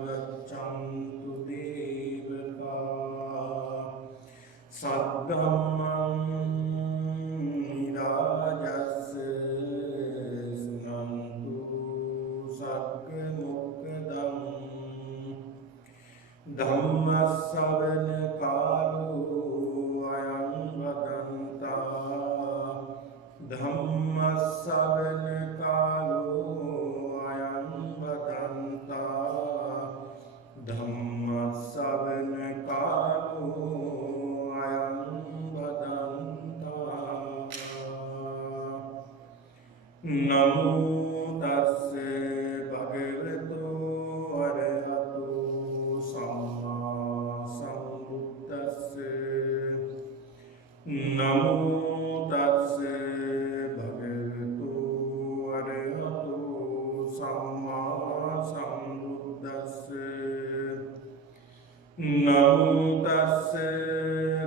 गच्छन्तु देवता सद्धम्मं निराजस् सुनन्तु सद्गमुक्तम् धम्मश्रवण कालो अयं भदन्ता धम्मश्रवण कालो अयं भदन्ता धम्मश्रवण कालो अयं भदन्ता नमो तस्से भगवतो अरहतो सम्मा सम्बुद्धस्से नमो तस्से भगवतो अरहतो सम्मा सम्बुद्धस्से नमो तस्से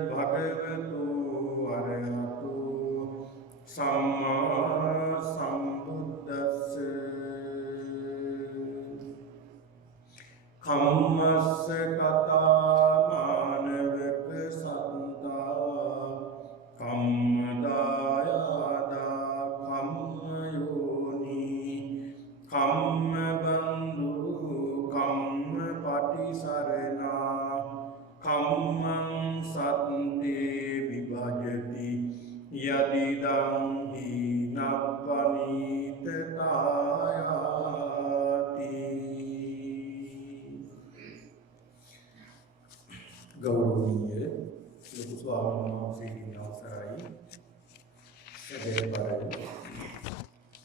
भगवतो अरहतो सम्मा सम्बुद्धस्से खम्मस्य कथा मानवक सन्ता कम्मदायादा कम्मयोनि कम्मबन्धु कम्मपटिसरणा कम्मं सन्ते विभजति यदिदं हीनपनीततायाति गौरवनीय ලොකු ස්වාමීන් වහන්සේගේ අවසරයි සදේවරයි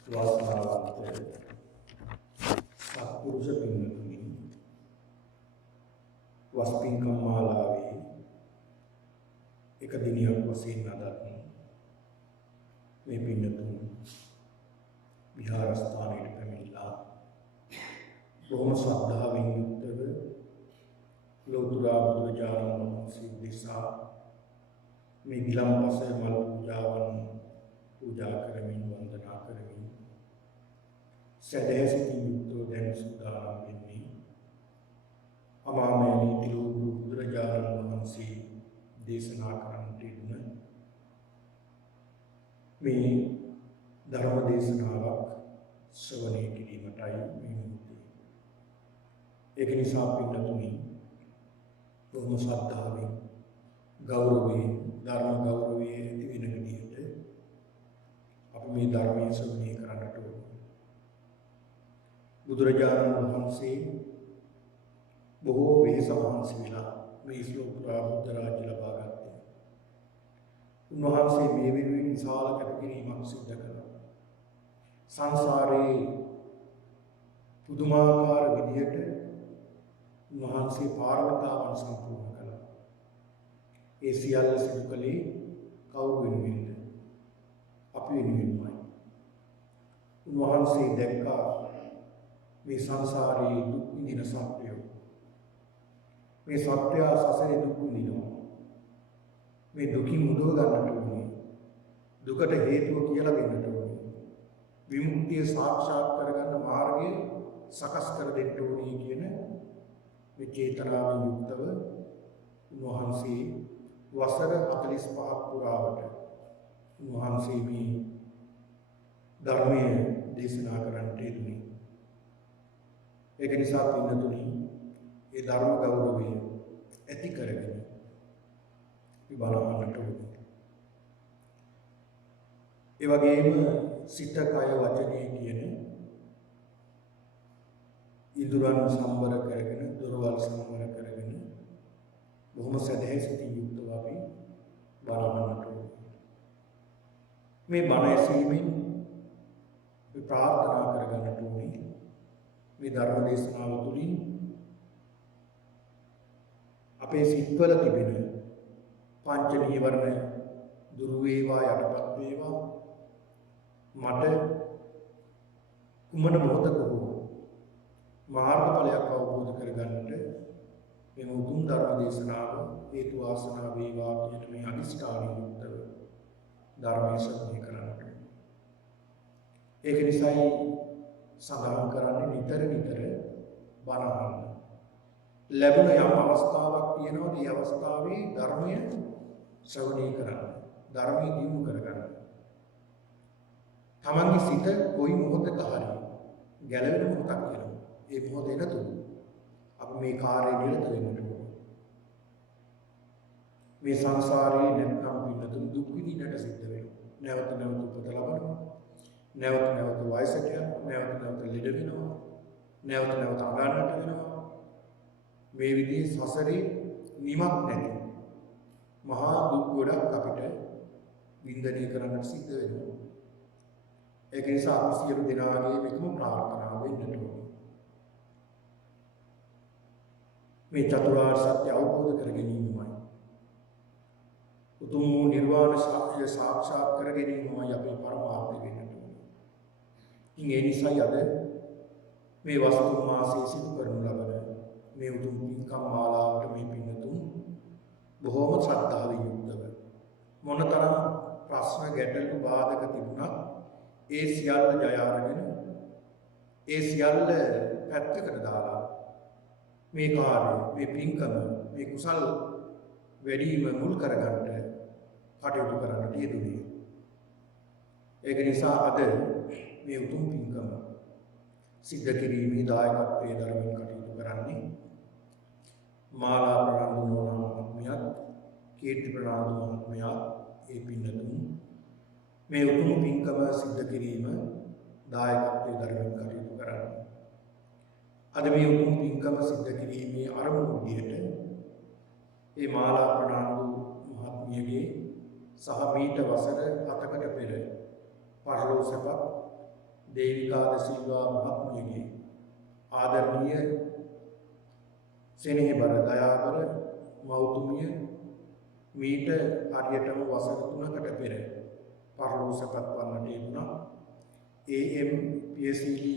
වාසනාවන්ත සත්පුරුෂ පින්තුනි වස්පින්කම් මාලාවේ එක දිනයක් වශයෙන් අදත් මේ පින්තුන් විහාරස්ථානයේ පැමිණලා බොහොම ශ්‍රද්ධාවෙන් යුක්තව ලෝතුරා බුදුරජාණන් වහන්සේ දෙසා මේ ගිලන්පස මල් පූජාවන් පූජා කරමින් වන්දනා කරමින් සදහැසිතින් යුක්තව දැන් සූදානම් වෙන්නේ අමාමෑණී තිලෝගුරු බුදුරජාණන් වහන්සේ දේශනා කරන්නට යෙදුන මේ ධර්ම දේශනාවක් ශ්‍රවණය කිරීමටයි මේ මුහුර්තේ. ඒක නිසා පින්තුනි බොහොම ශ්‍රද්ධාවෙන් ගෞරවයෙන් ධර්ම ගෞරවයේ ඇති වෙන විදිහට අපි මේ ධර්මයේ ශ්‍රවණය කරන්නට ඕන. බුදුරජාණන් වහන්සේ බොහෝ වෙහෙස මහන්සි වෙලා මේ ශ්ලෝකුරා බුද්ධ රාජ්‍ය ලබා ගත්තේ. උන්වහන්සේ මේ වෙනුවෙන් විශාල කැපකිරීමක් සිදු කළා. සංසාරේ පුදුමාකාර විදිහට උන්වහන්සේ පාරමිතාවන් සම්පූර්ණ කළා. ඒ සියල්ල සිදු කළේ කවුරු වෙනුවෙන්ද? අපි වෙනුවෙන්මයි. උන්වහන්සේ දැක්කා මේ සංසාරයේ දුක් විඳින සත්‍යය. මේ සත්‍යය සසරේ දුක් විඳිනවා. මේ දුකින් මුදව ගන්නට ඕනේ. දුකට හේතුව කියලා දෙන්නට ඕනේ. විමුක්තිය සාක්ෂාත් කරගන්න මාර්ගය සකස් කර දෙන්න ඕනේ කියන මේ චේතනාවෙන් යුක්තව උන්වහන්සේ වසර 45ක් පුරාවට උන්වහන්සේ මේ ධර්මය දේශනා කරන්නට යෙදුනේ. ඒක නිසා පින්නතුනි ඒ ධර්ම ගෞරවය ඇති කරගෙන විබලවන්නට ඕනේ. ඒ වගේම සිත කය වචනය කියන ඉදුරන් සම්බර කරගෙන දොරවල් සම්බර කරගෙන බොහොම සදහැසිතින් යුක්තව අපි බණවන්නට ඕනේ. මේ බණ ඇසීමෙන් අපි ප්‍රාර්ථනා කරගන්නට ඕනේ මේ ධර්ම දේශනාව තුළින් අපේ සිත්වල තිබෙන පංච නීවරණ දුරු වේවා යටපත් වේවා. මට කුමන මොහොතක හෝ මාර්ගඵලයක් අවබෝධ කරගන්නට මේ උතුම් ධර්ම දේශනාව හේතු වාසනා වේවා කියන මේ අදිෂ්ඨානයෙන් යුක්තව ධර්මයේ ශ්‍රවණය කරන්නට. ඒක නිසායි සඳහන් කරන්නේ නිතර බණ අහන්න. ලැබුණ යම් අවස්ථාවක් තියෙනවා ඒ අවස්ථාවේ ධර්මය ශ්‍රවණය කරන්න. ධර්මයේ දියුණු කරගන්න. තමන්ගේ සිත කොයි මොහොතක හරි ගැලවෙන මොහොතක් එනවා. ඒ මොහොත එනතුරු අපි මේ කාර්යය නිරත වෙන්නට ඕන. මේ සංසාරේ නැත්නම් පින්නතුන් දුක් විඳින්නට සිද්ධ වෙනවා. නැවත නැවත උපත ලබනවා. නැවත නැවත වයසට යනවා. නැවත නැවත ලෙඩ වෙනවා. නැවත නැවත අඬන්නට වෙනවා. මේ විදිහේ සසරේ නිමක් නැති මහා දුක් ගොඩක් අපිට වින්දනය කරන්නට සිද්ධ වෙනවා. ඒක නිසා අපි සියලු දෙනාගේ එකම ප්‍රාර්ථනාව වෙන්නට ඕනේ. මේ චතුරාර්ය සත්‍ය අවබෝධ කර ගැනීමයි. උතුම් වූ නිර්වාණ සත්‍ය සාක්ෂාත් කර ගැනීමයි අපේ පරමාර්ථය වෙන්නට ඕනේ. ඉතින් ඒ නිසායි අද මේ වස්තු මාසයේ සිදු කරනු ලබන මේ උතුම් පින්කම් මාලාවට මේ පින්නතුන් බොහෝම ශ්‍රද්ධාවෙන් යුක්තව මොනතරම් ප්‍රශ්න ගැටලු බාධක තිබුණත් ඒ සියල්ල ජය අරගෙන ඒ සියල්ල පැත්තකට දාලා මේ කාර්යය මේ පින්කම මේ කුසල් වැඩිම මුල් කරගන්න කටයුතු කරන්නට යෙදුනේ. ඒක නිසා අද මේ උතුම් පින්කම සිද්ධ කිරීමේ දායකත්වයේ ධර්මයෙන් කටයුතු කරන්නේ මාලා ප්‍රාණ්ඩු නෝනා මහත්මියත් කීර්ති ප්‍රාණ්ඩු මහත්මියත් ඒ පින්නතුන් මේ උතුම් පින්කම සිද්ධ කිරීම දායකත්වයේ ධර්මයෙන් කටයුතු කරන්නේ. අද මේ උතුම් පින්කම සිද්ධ කිරීමේ අරමුණු විදිහට මේ මාලා ප්‍රාණ්ඩු මහත්මියගේ සහ මීට වසර 7කට පෙර පරලෝසපත් දේවිකා ද සිල්වා මහත්මියගේ ආදරණීය සෙනෙහබර දයාබර මෞතුමිය මීට හරියටම වසර 3කට පෙර පරලෝසපත් වන්නට යෙදුණා. ඒ.එම්. පියසීලි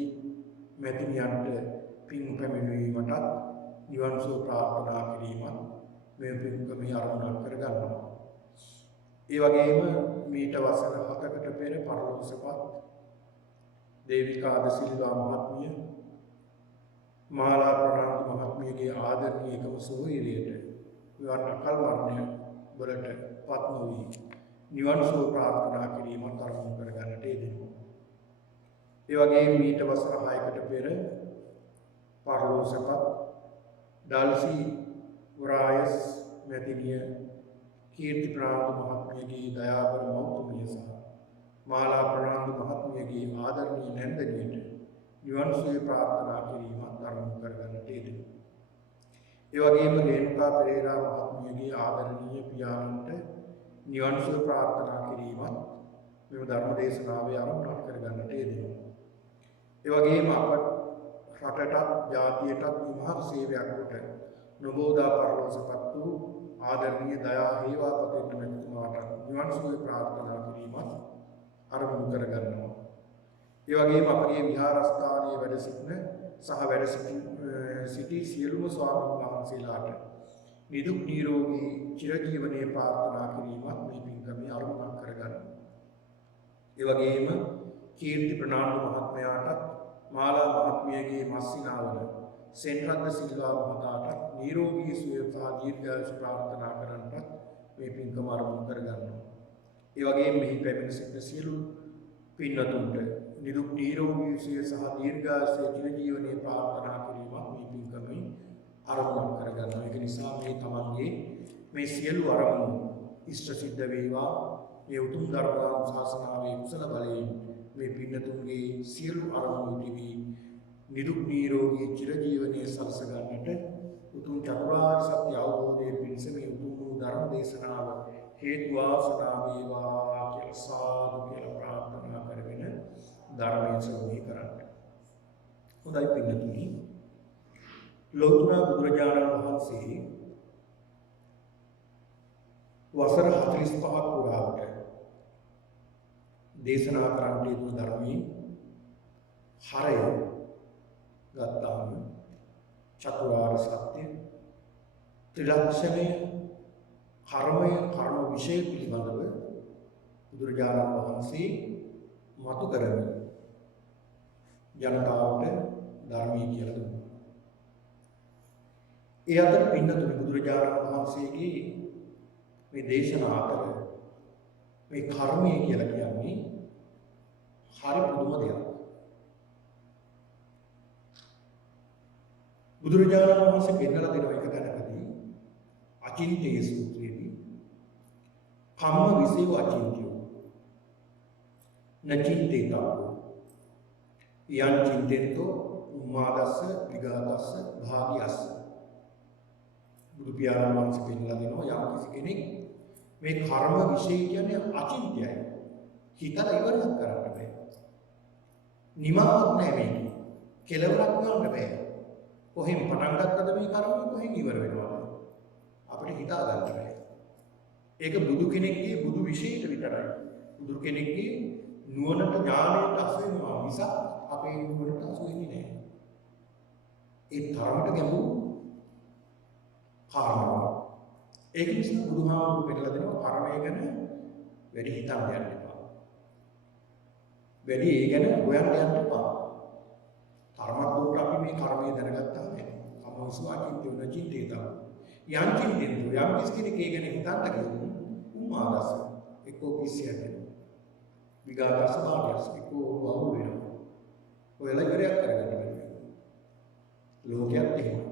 මැතිණියන්ට පින් පැමිණීමටත් නිවන් සුව ප්‍රාර්ථනා කිරීමත් මේ පින්කමේ අරමුණක් කරගන්නවා. ඒ වගේම මීට වසර 7කට පෙර පරලෝසපත් දේවිකා ද සිල්වා මහත්මිය මාලා ප්‍රාණ්ඩු මහත්මියගේ ආදරණීය එකම සොහොයුරියට විවාහ අකල් මරණය වලට පත් නොවි නිවන් සුව ප්‍රාර්ථනා කිරීමත් අරමුණු කරගන්නට යෙදෙනවා. ඒ වගේම මීට වසර 6කට පෙර පරලෝසපත් ඩල්සි වරායස් මැතිණිය කීර්ති ප්‍රාණ්ඩු මහත්මියගේ දයාබර මෞතුමිය සහ මාලා ප්‍රාණ්ඩු මහත්මියගේ ආදරණීය නැන්දනියට නිවන් සුව ප්‍රාර්ථනා කිරීමත් අරමුණු කරගන්නට යෙදෙනවා. ඒ වගේම රේණුකා පෙරේරා මහත්මියගේ ආදරණීය පියාණන්ට නිවන් සුව ප්‍රාර්ථනා කිරීමත් මෙම ධර්ම දේශනාවේ අරමුණක් කරගන්නට යෙදෙනවා. ඒ වගේම අපට රටටත් ජාතියටත් විමහත් සේවයක් කොට නොබෝදා පරලෝසපත් වූ ආදරණීය දයා හේවාපතේට මෙතුමාට නිවන් සුව ප්‍රාර්ථනා කිරීමත් අරමුණු කරගන්නවා. ඒ වගේම අපගේ විහාරස්ථානයේ වැඩ සිටින සහ වැඩ සිටි සියලුම ස්වාමීන් වහන්සේලාට නිදුක් නිරෝගී චිරජීවනයේ ප්‍රාර්ථනා කිරීමත් මේ පින්කමේ අරමුණක් කරගන්නවා. ඒ වගේම කීර්ති ප්‍රනාන්දු මහත්මයාටත් මාලා මහත්මියගේ මස්සිනාවල සෙන්රද්ද සිල්වා මහතාටත් නිරෝගී සුවය සහ දීර්ඝායුෂ ප්‍රාර්ථනා කරන්නත් මේ පින්කම අරමුණු කරගන්නවා. ඒ වගේම මෙහි පැමිණ සිටින සියලු පින්නතුන්ට නිදුක් නිරෝගී සුවය සහ දීර්ඝායුෂ චිරජීවනයේ ප්‍රාර්ථනා කිරීමත් මේ පින්කමේ අරමුණක් කරගන්නවා. ඒක නිසා මේ තමන්ගේ මේ සියලු අරමුණු ඉෂ්ට සිද්ධ වේවා. මේ උතුම් ධර්ම ශාසනාවේ කුසල බලයෙන් මේ පින්නතුන්ගේ සියලු අරමුණු ඉදිවි නිදුක් නිරෝගී චිරජීවනයේ සලස ගන්නට උතුම් චතුරාර්ය සත්‍ය අවබෝධයේ පිණිස මේ උතුම් වූ ධර්ම දේශනාව හේතු වාසනා වේවා කියලා සාදු කියලා ප්‍රාර්ථනා කරගෙන ධර්මයේ ශ්‍රවණය කරන්න. හොඳයි පින්නතුනි, ලෞතර බුදුරජාණන් වහන්සේ වසර 45ක් පුරාවට දේශනා කරන්නට යෙදුණු ධර්මයේ හරය ගත්තාම චතුරාර්ය සත්‍ය, ත්‍රිලක්ෂණය, කර්මය, කර්ම විශේෂ පිළිබඳව බුදුරජාණන් වහන්සේ මතු කරමින් ජනතාවට ධර්මයේ කියලා දුන්නා. ඒ අතර පින්නතුනි බුදුරජාණන් වහන්සේගේ මේ දේශනා අතර මේ කර්මය කියලා කියන්නේ හරි පුදුම දෙයක්. බුදුරජාණන් වහන්සේ පෙන්නලා දෙන එක තැනකදී අචින්තේ සූත්‍රයේදී කම්ම විසේව අචින්තියෝ නචින්තේතෝ යං චින්තෙන්තෝ උම්මාදස්ස විගතස්ස භාගියස්ස බුදු පියාණන් වහන්සේ පෙන්නලා දෙනවා යම් කිසි කෙනෙක් මේ කර්ම විශේෂ කියන්නේ අචින්තයයි. හිතලා ඉවරයක් කරන්න බෑ. නිමාවක් නෑ මේක. කෙලවරක් ගන්න බෑ. කොහෙන් පටන් ගත්තද මේ කර්මය කොහෙන් ඉවර වෙනවද? අපිට හිතා ගන්න බෑ. ඒක බුදු කෙනෙක්ගේ බුදු විශේෂයට විතරයි. බුදු කෙනෙක්ගේ නුවණට ඥාණයට අසු වෙනවා මිස අපේ නුවණට අසු වෙන්නේ නෑ. ඒ තරමට ගැඹුරු කාරණාවක්. ඒක නිසා බුදුහාමුදුරු පෙන්නලා දෙනවා කර්මය ගැන වැඩි හිතන්න යන්න එපා. වැඩි ඒ ගැන හොයන්න යන්න එපා. තරමක් දුරට අපි මේ කර්මය දැනගත්තා නේද? අමෝසවාකින් තුන චින්තේතා. යම් චින්තෙන්තු යම් කිසි කෙනෙක් ඒ ගැන හිතන්න ගියොත් උමාදස එක්කෝ කිසියක් විගාදස භාගයස් එක්කෝ වහු වෙනවා. ඔයලා ඉවරයක් කරගන්න බැහැ. ලෝකයක් එහෙමයි.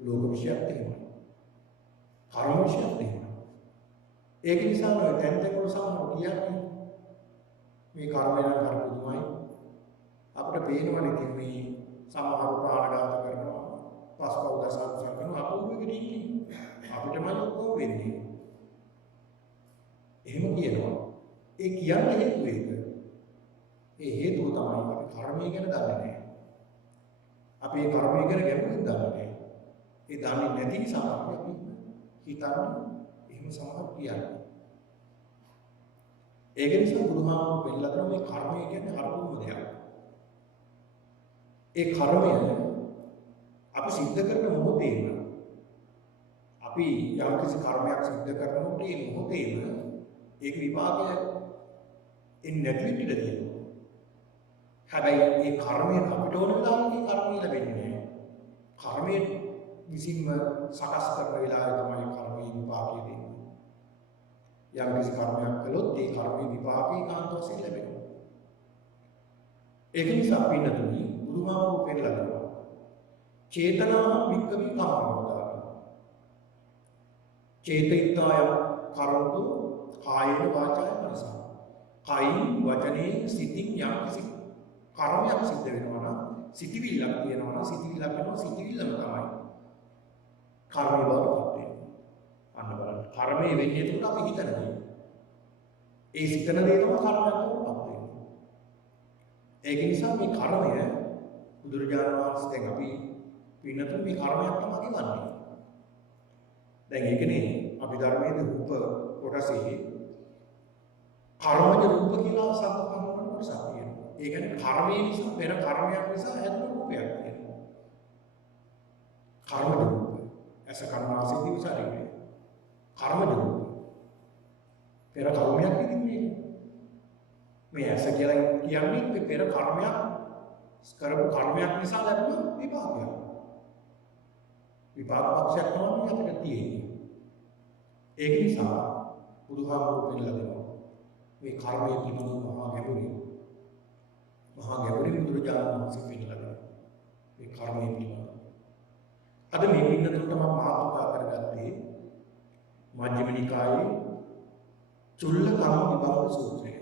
ලෝක විශ්යක් එහෙමයි. කර්ම විශ්යක් එහෙමයි. ඒක නිසා ඔය දැන් වල සමහර කියන්නේ මේ කර්මය නම් කර පුදුමයි. අපිට පේනවනේ ඉතින් මේ සමහර ප්‍රාණඝාත කරනවා, පස්පව් දසාංශ කරනවා, අපෝගෙට ඉන්නේ. අපිටම ඔක්කොම වෙන්නේ. එහෙම කියනවා. ඒ කියන්නේ හේතුව ඒක. ඒ හේතුව තමයි අපි කර්මය ගැන දන්නේ නැහැ. අපි ඒ කර්මය ගැන ගැඹුරින් දන්නේ නැහැ. ඒ දන්නේ නැති නිසා අපි හිතන්නේ එහෙම සමහර කියන්නේ. ඒක නිසා බුදුහාමුදුරුවෝ පෙන්නලා දෙනවා මේ කර්මය කියන්නේ හරපුම දෙයක්. ඒ කර්මය අපි සිද්ධ කරන මොහොතේම අපි යම් කිසි කර්මයක් සිද්ධ කරනකොට ඒ මොහොතේම ඒක විපාකය එන්නේ නැති වෙන්න තියෙනවා. හැබැයි මේ කර්මයෙන් අපිට ඕන වෙලාවට මේ කර්මය ලැබෙන්නේ නැහැ. කර්මයෙන් විසින්ම සකස් කරන වෙලාවේ තමයි කර්මයේ විපාකය දෙන්නේ. යම් කිසි කර්මයක් කළොත් ඒ කර්මයේ විපාකේ කාන්ත වශයෙන් ලැබෙනවා. ඒක නිසා පින්නතුනි බුදුහාමුදුරුවෝ පෙන්නලා දෙනවා. චේතනා වික්කමී කම්මවදාන. චේතිතාය කරොතු කායේන වාචාය මනසා. කයින් වචනේ සිතින් යම් කිසි කර්මයක් සිද්ධ වෙනවා නම් සිතිවිල්ලක් තියෙනවා නම් සිතිවිල්ලක් වෙනවා සිතිවිල්ලම තමයි කර්මය බවටපත් වෙන්නේ. අන්න බලන්න. කර්මය වෙන්නේ එතකොට අපි හිතන දේ. ඒ සිතන දේ තමයි කර්මයක් බවටපත් වෙන්නේ. ඒක නිසා මේ කර්මය බුදුරජාණන් වහන්සේ දැන් අපි පින්නතුන් මේ කර්මයක් තමයි ගන්නේ. දැන් ඒකනේ අපි ධර්මයේ රූප කොටසේ කර්මජ රූප කියලා සම්පූර්ණ කොටසක් තියෙනවා. ඒ කියන්නේ කර්මයේ නිසා පෙර කර්මයක් නිසා හැදෙන රූපයක් තියෙනවා. කර්මජ රූප. ऐसा कर्मासी दिवसारे कर्म जरूर पेरा कर्मයක් නෙන්නේ මේ ඇස කියලා කියන්නේ මේ පෙර කර්මයක් කරපු කර්මයක් නිසා ලැබුණ විපාකයක් විපාක පක්ෂයක් තමයි අපිට තියෙන්නේ ඒක නිසා බුදුහාමුදුරුවෝ පෙන්නලා දෙනවා මේ කර්මය පිළිබඳව මහා ගැඹුරින් බුදුරජාණන් වහන්සේ පෙන්නලා දෙනවා මේ කර්මය පිළිබඳව අද මේ පින්නතුන්ට මම මාතෘකා කරගත්තේ මජ්ක්‍ධිම නිකායේ චුල්ල කම්ම විභංග සූත්‍රය.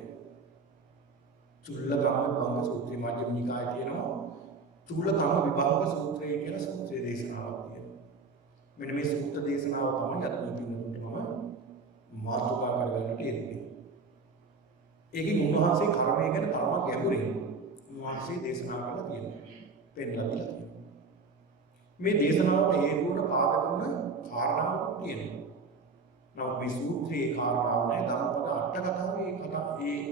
චුල්ල කම්ම විභංග සූත්‍රය මජ්ක්‍ධිම නිකායේ තියෙනවා. චුල්ල කම්ම විභංග සූත්‍රය කියලා සූත්‍රය දේශනාවක් තියෙනවා. මෙන්න මේ සූත්‍ර දේශනාව තමයි අද මේ පින්නතුන්ට මම මාතෘකා කරගන්නට යෙදුනේ. ඒකෙන් උන්වහන්සේ කර්මය ගැන තරම ගැඹුරින් උන්වහන්සේ දේශනා කරලා තියෙනවා. පෙන්ලා දීලා තියෙනවා. මේ දේශනාවට හේතුවන පාදක වුණ කාරණාවක් තියෙනවා. නමුත් මේ සූත්‍රයේ කාරණාව නැහැ ධම්මපද අට කතාවේ ඒ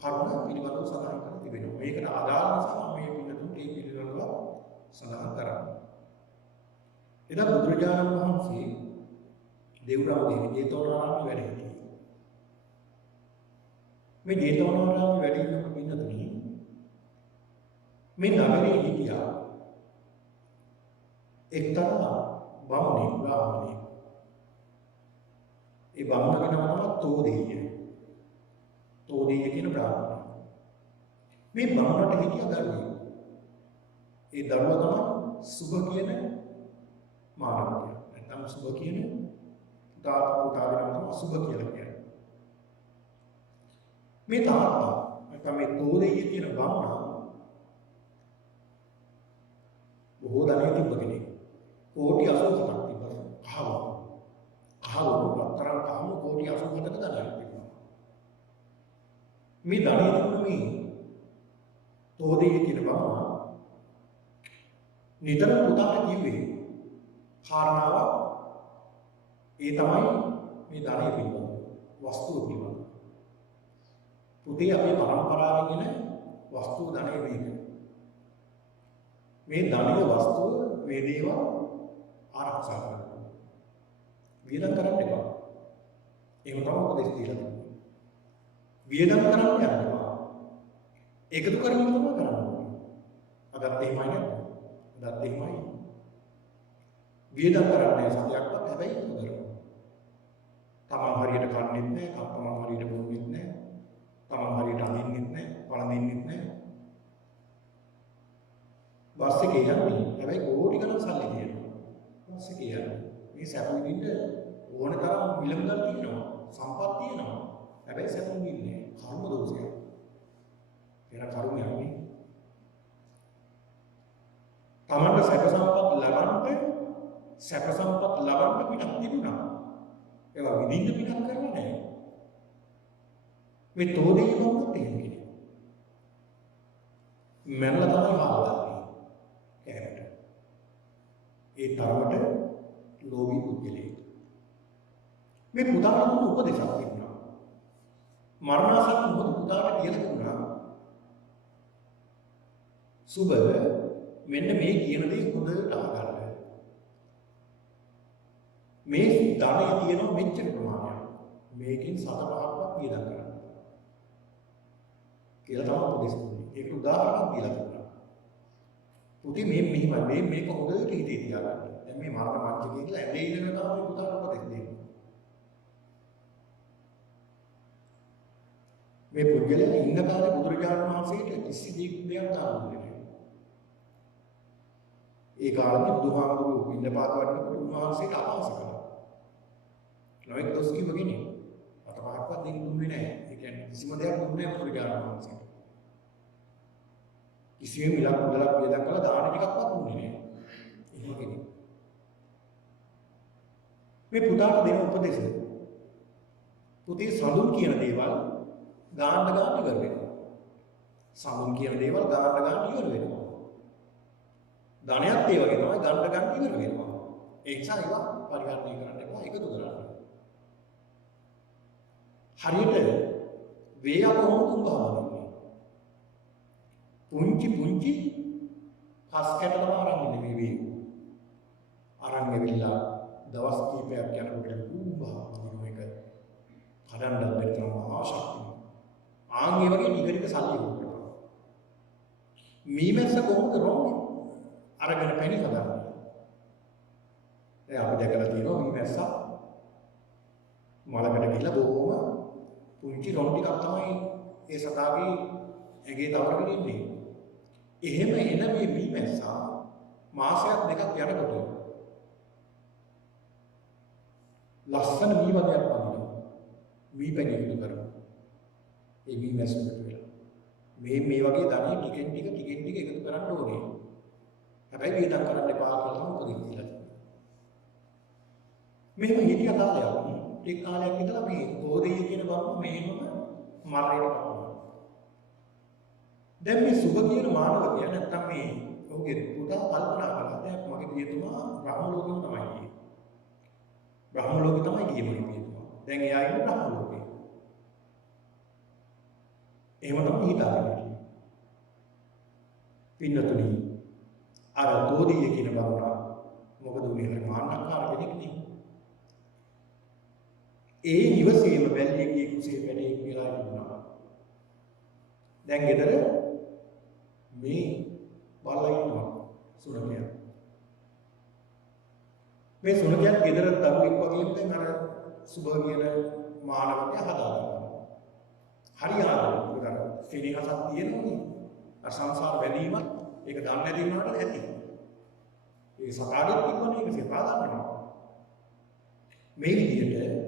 කරුණ පිළිබඳව සඳහන් කරලා තිබෙනවා. මේකට අදාළ නිසා මේ පිළිතුරු මේ පිළිබඳව සඳහන් කරන්නේ. එදා බුදුරජාණන් වහන්සේ දේවරාමයේ ජේතවනාරාමයේ වැඩ සිටියේ. මේ ජේතවනාරාමයේ වැඩ ඉන්නකොට පින්නතුනි මේ නගරේ හිටියා එක්තරා බමුණෙක් බ්‍රාහ්මණයෙක්. ඒ බමුණගේ නම තමයි තෝදෙය. තෝදෙය කියන බ්‍රාහ්මණයා. මේ බමුණට හිටිය දරුවෙක්. ඒ දරුවා තමයි සුභ කියන මානවකයා. නැත්නම් සුභ කියන පුතාගේ නම තමයි සුභ කියලා කියන්නේ. මේ තාත්තා නැත්නම් මේ තෝදෙය කියන බමුණා බොහෝ ධනෙ තිබ්බ කෙනෙක්. කෝටි 87ක් තිබ්බා. කහවණු රත්තරන් කහවණු කෝටි 87ක ධනයක් තිබුණා. මේ ධනෙ තිබුණ මේ තෝදෙය කියන බමුණා නිතර පුතාට කිව්වේ කාරණාවක් ඒ තමයි මේ ධනෙ පිළිබඳ වස්තුව පිළිබඳ. පුතේ අපේ පරම්පරාවෙන් එන වස්තුව ධනෙ මේක. මේ ධනෙ වස්තුව මේ දේවල් ආරක්ෂා කරන්න. වියදම් කරන්න එපා. ඒක තමයි උපදෙස් දීලා තියෙන්නේ. වියදම් කරන්න යනවා. එකතු කරගෙන තමයි කරන්නේ. අදත් එහෙමයි නේද? අදත් එහෙමයි. වියදම් කරන්නේ සතියක්වත් හැබැයි එකතු කරනවා. තමන් හරියට කන්නේත් නැහැ, තමන් හරියට බොන්නේත් නැහැ, තමන් හරියට අඳින්නෙත් නැහැ, පළඳින්නෙත් නැහැ. බස් එකේ යන්නේ හැබැයි කෝටි ගණන් සල්ලි තියෙනවා. බස් එකේ යන්නේ මේ සැප විඳින්න ඕන තරම් මිලමුදල් තියෙනවා, සම්පත් තියෙනවා. හැබැයි සැප විඳින්නේ කර්ම දෝෂයක්. වෙන කර්මයක් නෙවෙයි. තමන්ට සැප සම්පත් ලබන්න පිටක් තිබුණා. ඒවා විඳින්න පිටක් කරලා නැහැ. මේ තෝදේ බවුත් එහෙම කෙනෙක්. මැරලා තමයි ආවදන්නේ. කැමරට. ඒ තරමට ලෝභී පුද්ගලයෙක්. මේ පුතාට උපදේශයක් තිබුණා. මරණාසන්න මොහොත පුතාට කියලා තිබුණා. සුබ මෙන්න මේ කියන දේ හොඳට අහගන්න. මේ ධනය තියෙනවා මෙච්චර ප්‍රමාණයක්. මේකෙන් 7-5ක්වත් වියදම් කරන්න. කියලා තමයි උපදෙස් දුන්නේ. ඒකට උදාහරණයක් දීලා තිබුණා. පුතේ මෙහෙමයි මේක හොඳට හිතේ තියාගන්න. දැන් මේ මරණ මංචකේ කියලා ඇදේ ඉඳගෙන තමයි පුතාට උපදෙස් දෙන්නේ. මේ පුද්ගලයා ඉන්න කාලේ බුදුරජාණන් වහන්සේට කිසි දෙයක් දාන්නේ නැහැ. ඒ කාලේ බුදුහාමුදුරුවෝ පින්නපාත වඩනකොට උන්වහන්සේට අපහාස කළා. නොයෙක් දොස් කිව්ව කෙනෙක්. අතපහක්වත් දෙන්න දුන්නේ නැහැ. ඒ කියන්නේ කිසිම දෙයක් දුන්නේ නැහැ බුදුරජාණන් වහන්සේට. කිසිම මිලක් මුදලක් වේදම් කළා දාන ටිකක්වත් දුන්නේ නැහැ. එහෙම කෙනෙක්. මේ පුතාට දෙන උපදේශය. පුතේ සඳුන් කියන දේවල් ගාන්න ඉවර වෙනවා. සඳුන් කියන දේවල් ගාන්න ඉවර වෙනවා. ධනයත් ඒ වගේ තමයි ගන්න ඉවර වෙනවා. ඒ නිසා ඒවා පරිහරණය කරන්න එපා, එකතු කරන්න. හරියට වේයම උඹවන්නේ. පුංචි කස් කැට තමයි අරන් ඉන්නේ මේ වේ. අරන් ගෙවිලා දවස් කීපයක් යනකොට උඹවන එක කඩන්න බැරි තරම් ආශක්තිය. ආන්ගේ වගේ නිකරික සල්ලි උඩට. මීමැස්ස කොහොමද රෝන්නේ? අරගෙන පැණි හදන්නේ. දැන් අපි දැකලා තියෙනවා මීමැස්ස මලකට ගිහලා බොහොම පුංචි රොන් ටිකක් තමයි ඒ සතාගේ ඇඟේ තවරගෙන ඉන්නේ. එහෙම එන මේ මීමැස්ස මාසයක් දෙකක් යනකොට ලස්සන මී වර්ගයක් වදිනවා. මී පැණි එකතු කරනවා. ඒ මීමැස්ස වලට වෙලා. මේ වගේ ධනෙ ටිකෙන් ටික එකතු කරන්න ඕනේ. හැබැයි වේදම් කරන්න එපා කියලා උපදෙස් දීලා තියෙනවා. මෙහෙම හිටිය කාලයක්. ඒ කාලයක් ඉඳලා මේ තෝදෙය කියන බව මෙහෙම මරණයට පත් වුණා. දැන් මේ සුබ කියන මානවකයා නැත්තම් මේ ඔහුගේ පුතා කල්පනා කළා දැන් මගේ පියතුමා බ්‍රහ්ම ලෝකෙම තමයි ගියේ. බ්‍රහ්ම ලෝකෙ තමයි ගියේ මගේ පියතුමා. දැන් එයා ඉන්නේ බ්‍රහ්ම ලෝකේ. එහෙම තමයි හිතාගෙන. පින්නතුනි අර තෝදෙය කියන බවනා මොකද උනේ හරි මාන්නකාර කෙනෙක් නේ. ඒ ඉවසීම බැල්ලියගේ කුසේ වැඩේ කියලා ඉන්නවා. දැන් ගෙදර මේ බල්ලා ඉන්නවා සුරකයා. මේ සුනකයන් ගෙදර දරුවෙක් වගේම දැන් අර සුභ කියන මානවකයා හදාගන්නවා. හරි ආදරේ උදා සෙනෙහසක් තියෙනවනේ. අර සංසාර බැඳීමක් ඒක දන්නේ නැති වුණාට ඇති. ඒ සකාගෙත් ඉන්නවනේ ඒක සෙපා ගන්නවා. මේ විදිහට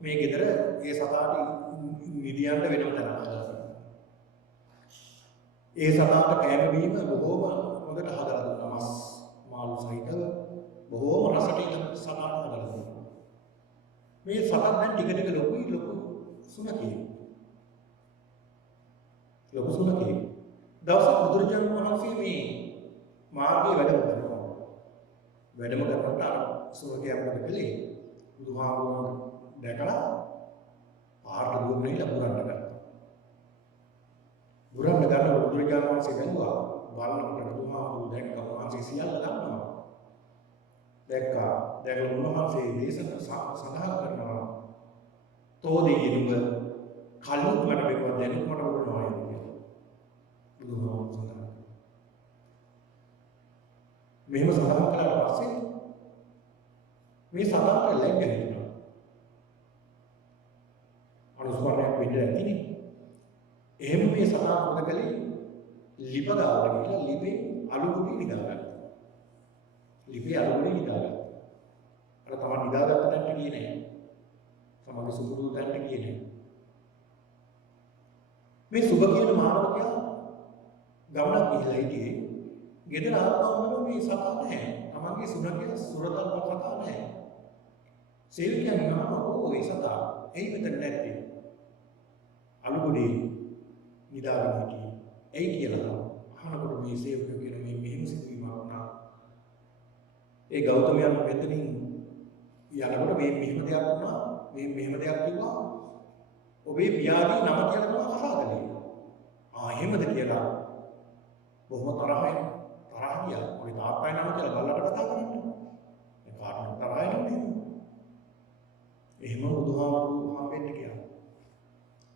මේ ගෙදර ඒ සතාට නිදියන්න වෙනම තැනක් හදලා. ඒ සතාට කෑම බීම බොහෝම හොඳට හදලා දුන්නා. මස් මාළු සහිතව බොහෝම රසට ඉන්න සතාට හදලා දුන්නා. මේ සතා දැන් ටික ටික ලොකු සුනකෙක්. ලොකු සුනකෙක්. දවසක් බුදුරජාණන් වහන්සේ මේ මාර්ගයේ වැඩම කරනවා. වැඩම කරනකොට අර සුනකයා මොකද කළේ? බුදුහාමුදුරුවෝ දැකලා පාරට දුවගෙන ඉලා බුරන්න ගත්තා. බුරන්න ගන්නකොට බුදුරජාණන් වහන්සේ බැලුවා බලනකොට බුදුහාමුදුරුවෝ දැක්කා වහන්සේ සියල්ල දන්නවා. දැකලා උන්වහන්සේ දේශන සඳහන් කරනවා තෝදෙයි නුඹ කලුත් මට බෙකුව දැනුත් මට වුණා කියලා. බුදුහාමුදුරුවෝ සඳහන්. මෙහෙම සඳහන් කළාට පස්සේ මේ සදාට ලැග්ග හිටිනවා. අනුස්මරණයක් වෙන්න ඇතිනේ. එහෙම මේ සදා මොකද කළේ? ලිප ගාවට ගිහලා ලිපේ අලුගුඩි නිදාගත්තා. ලිපේ අලුගුඩි නිදාගත්තා. අර තමයි නිදාගත්ත තැනට ගියේ නෑ. තමගේ සුබුදු තැනට ගියේ නෑ. මේ සුබ කියන මානවකයා ගමනක් ගිහලා හිටියේ. ගෙදර ආපහු මේ සතා නැහැ. තමන්ගේ සුනකයා සුරතල්ප කතා නැහැ. සේවකයන් නමෝ ඒ සතා එයි මෙතන නැත්තේ. අලුගුඩේ නිදාගෙන හිටියේ. එයි කියලා අහනකොට මේ සේවකයෝ කියන මේ මෙහෙම සිදුවීමක් වුණා. ඒ ගෞතමයන් මෙතනින් යනකොට මේ මෙහෙම දෙයක් වුණා. මේ මෙහෙම දෙයක් කිව්වා. ඔබේ පියාගේ නම කියලා තමයි කතා කළේ. එහෙමද කියලා බොහොම තරහින් ගියා. ඔය තාත්තයි නම කියලා බල්ලට කතා කරන්නේ. ඒ කාටවත් තරහයි නෙමෙයි. එහෙම බුදුහාමුදුරුවෝ හම්බෙන්න ගියා.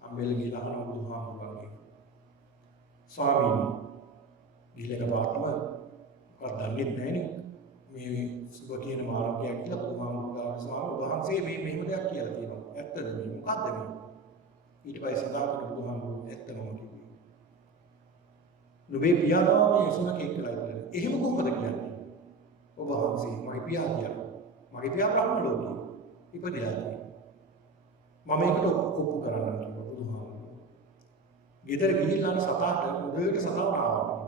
හම්බෙලා ගිහලා අහන බුදුහාමුදුරුවෝගේ ස්වාමීනි ඊළඟ පාටම දන්නේ නැහැනේ. මේ සුබ කියන මාර්ගයක් කියලා බුදුහාමුදුරුවෝ ස්වාමීන් වහන්සේ මේ මෙහෙම දෙයක් කියලා තියෙනවා. ඇත්තද මේ? මොකද්ද මේ? ඊට පස්සේ සදාකට බුදුහාමුදුරුවෝ ඇත්තම කිව්වා. නුඹේ පියාණන් මේ සුනකෙක් කියලා ඉතින්. එහෙම කොහොමද කියන්නේ? ඔබ වහන්සේ මගේ පියා කියලා. මගේ පියා බ්‍රහ්ම ලෝකේ ඉපදලා තියෙනවා. මම ඒකට ඔප්පු කරන්න කිව්වා බුදුහාමුදුරුවෝ. ගෙදර ගිහිල්ලා සතාට උදේට සතාව නාවනවා.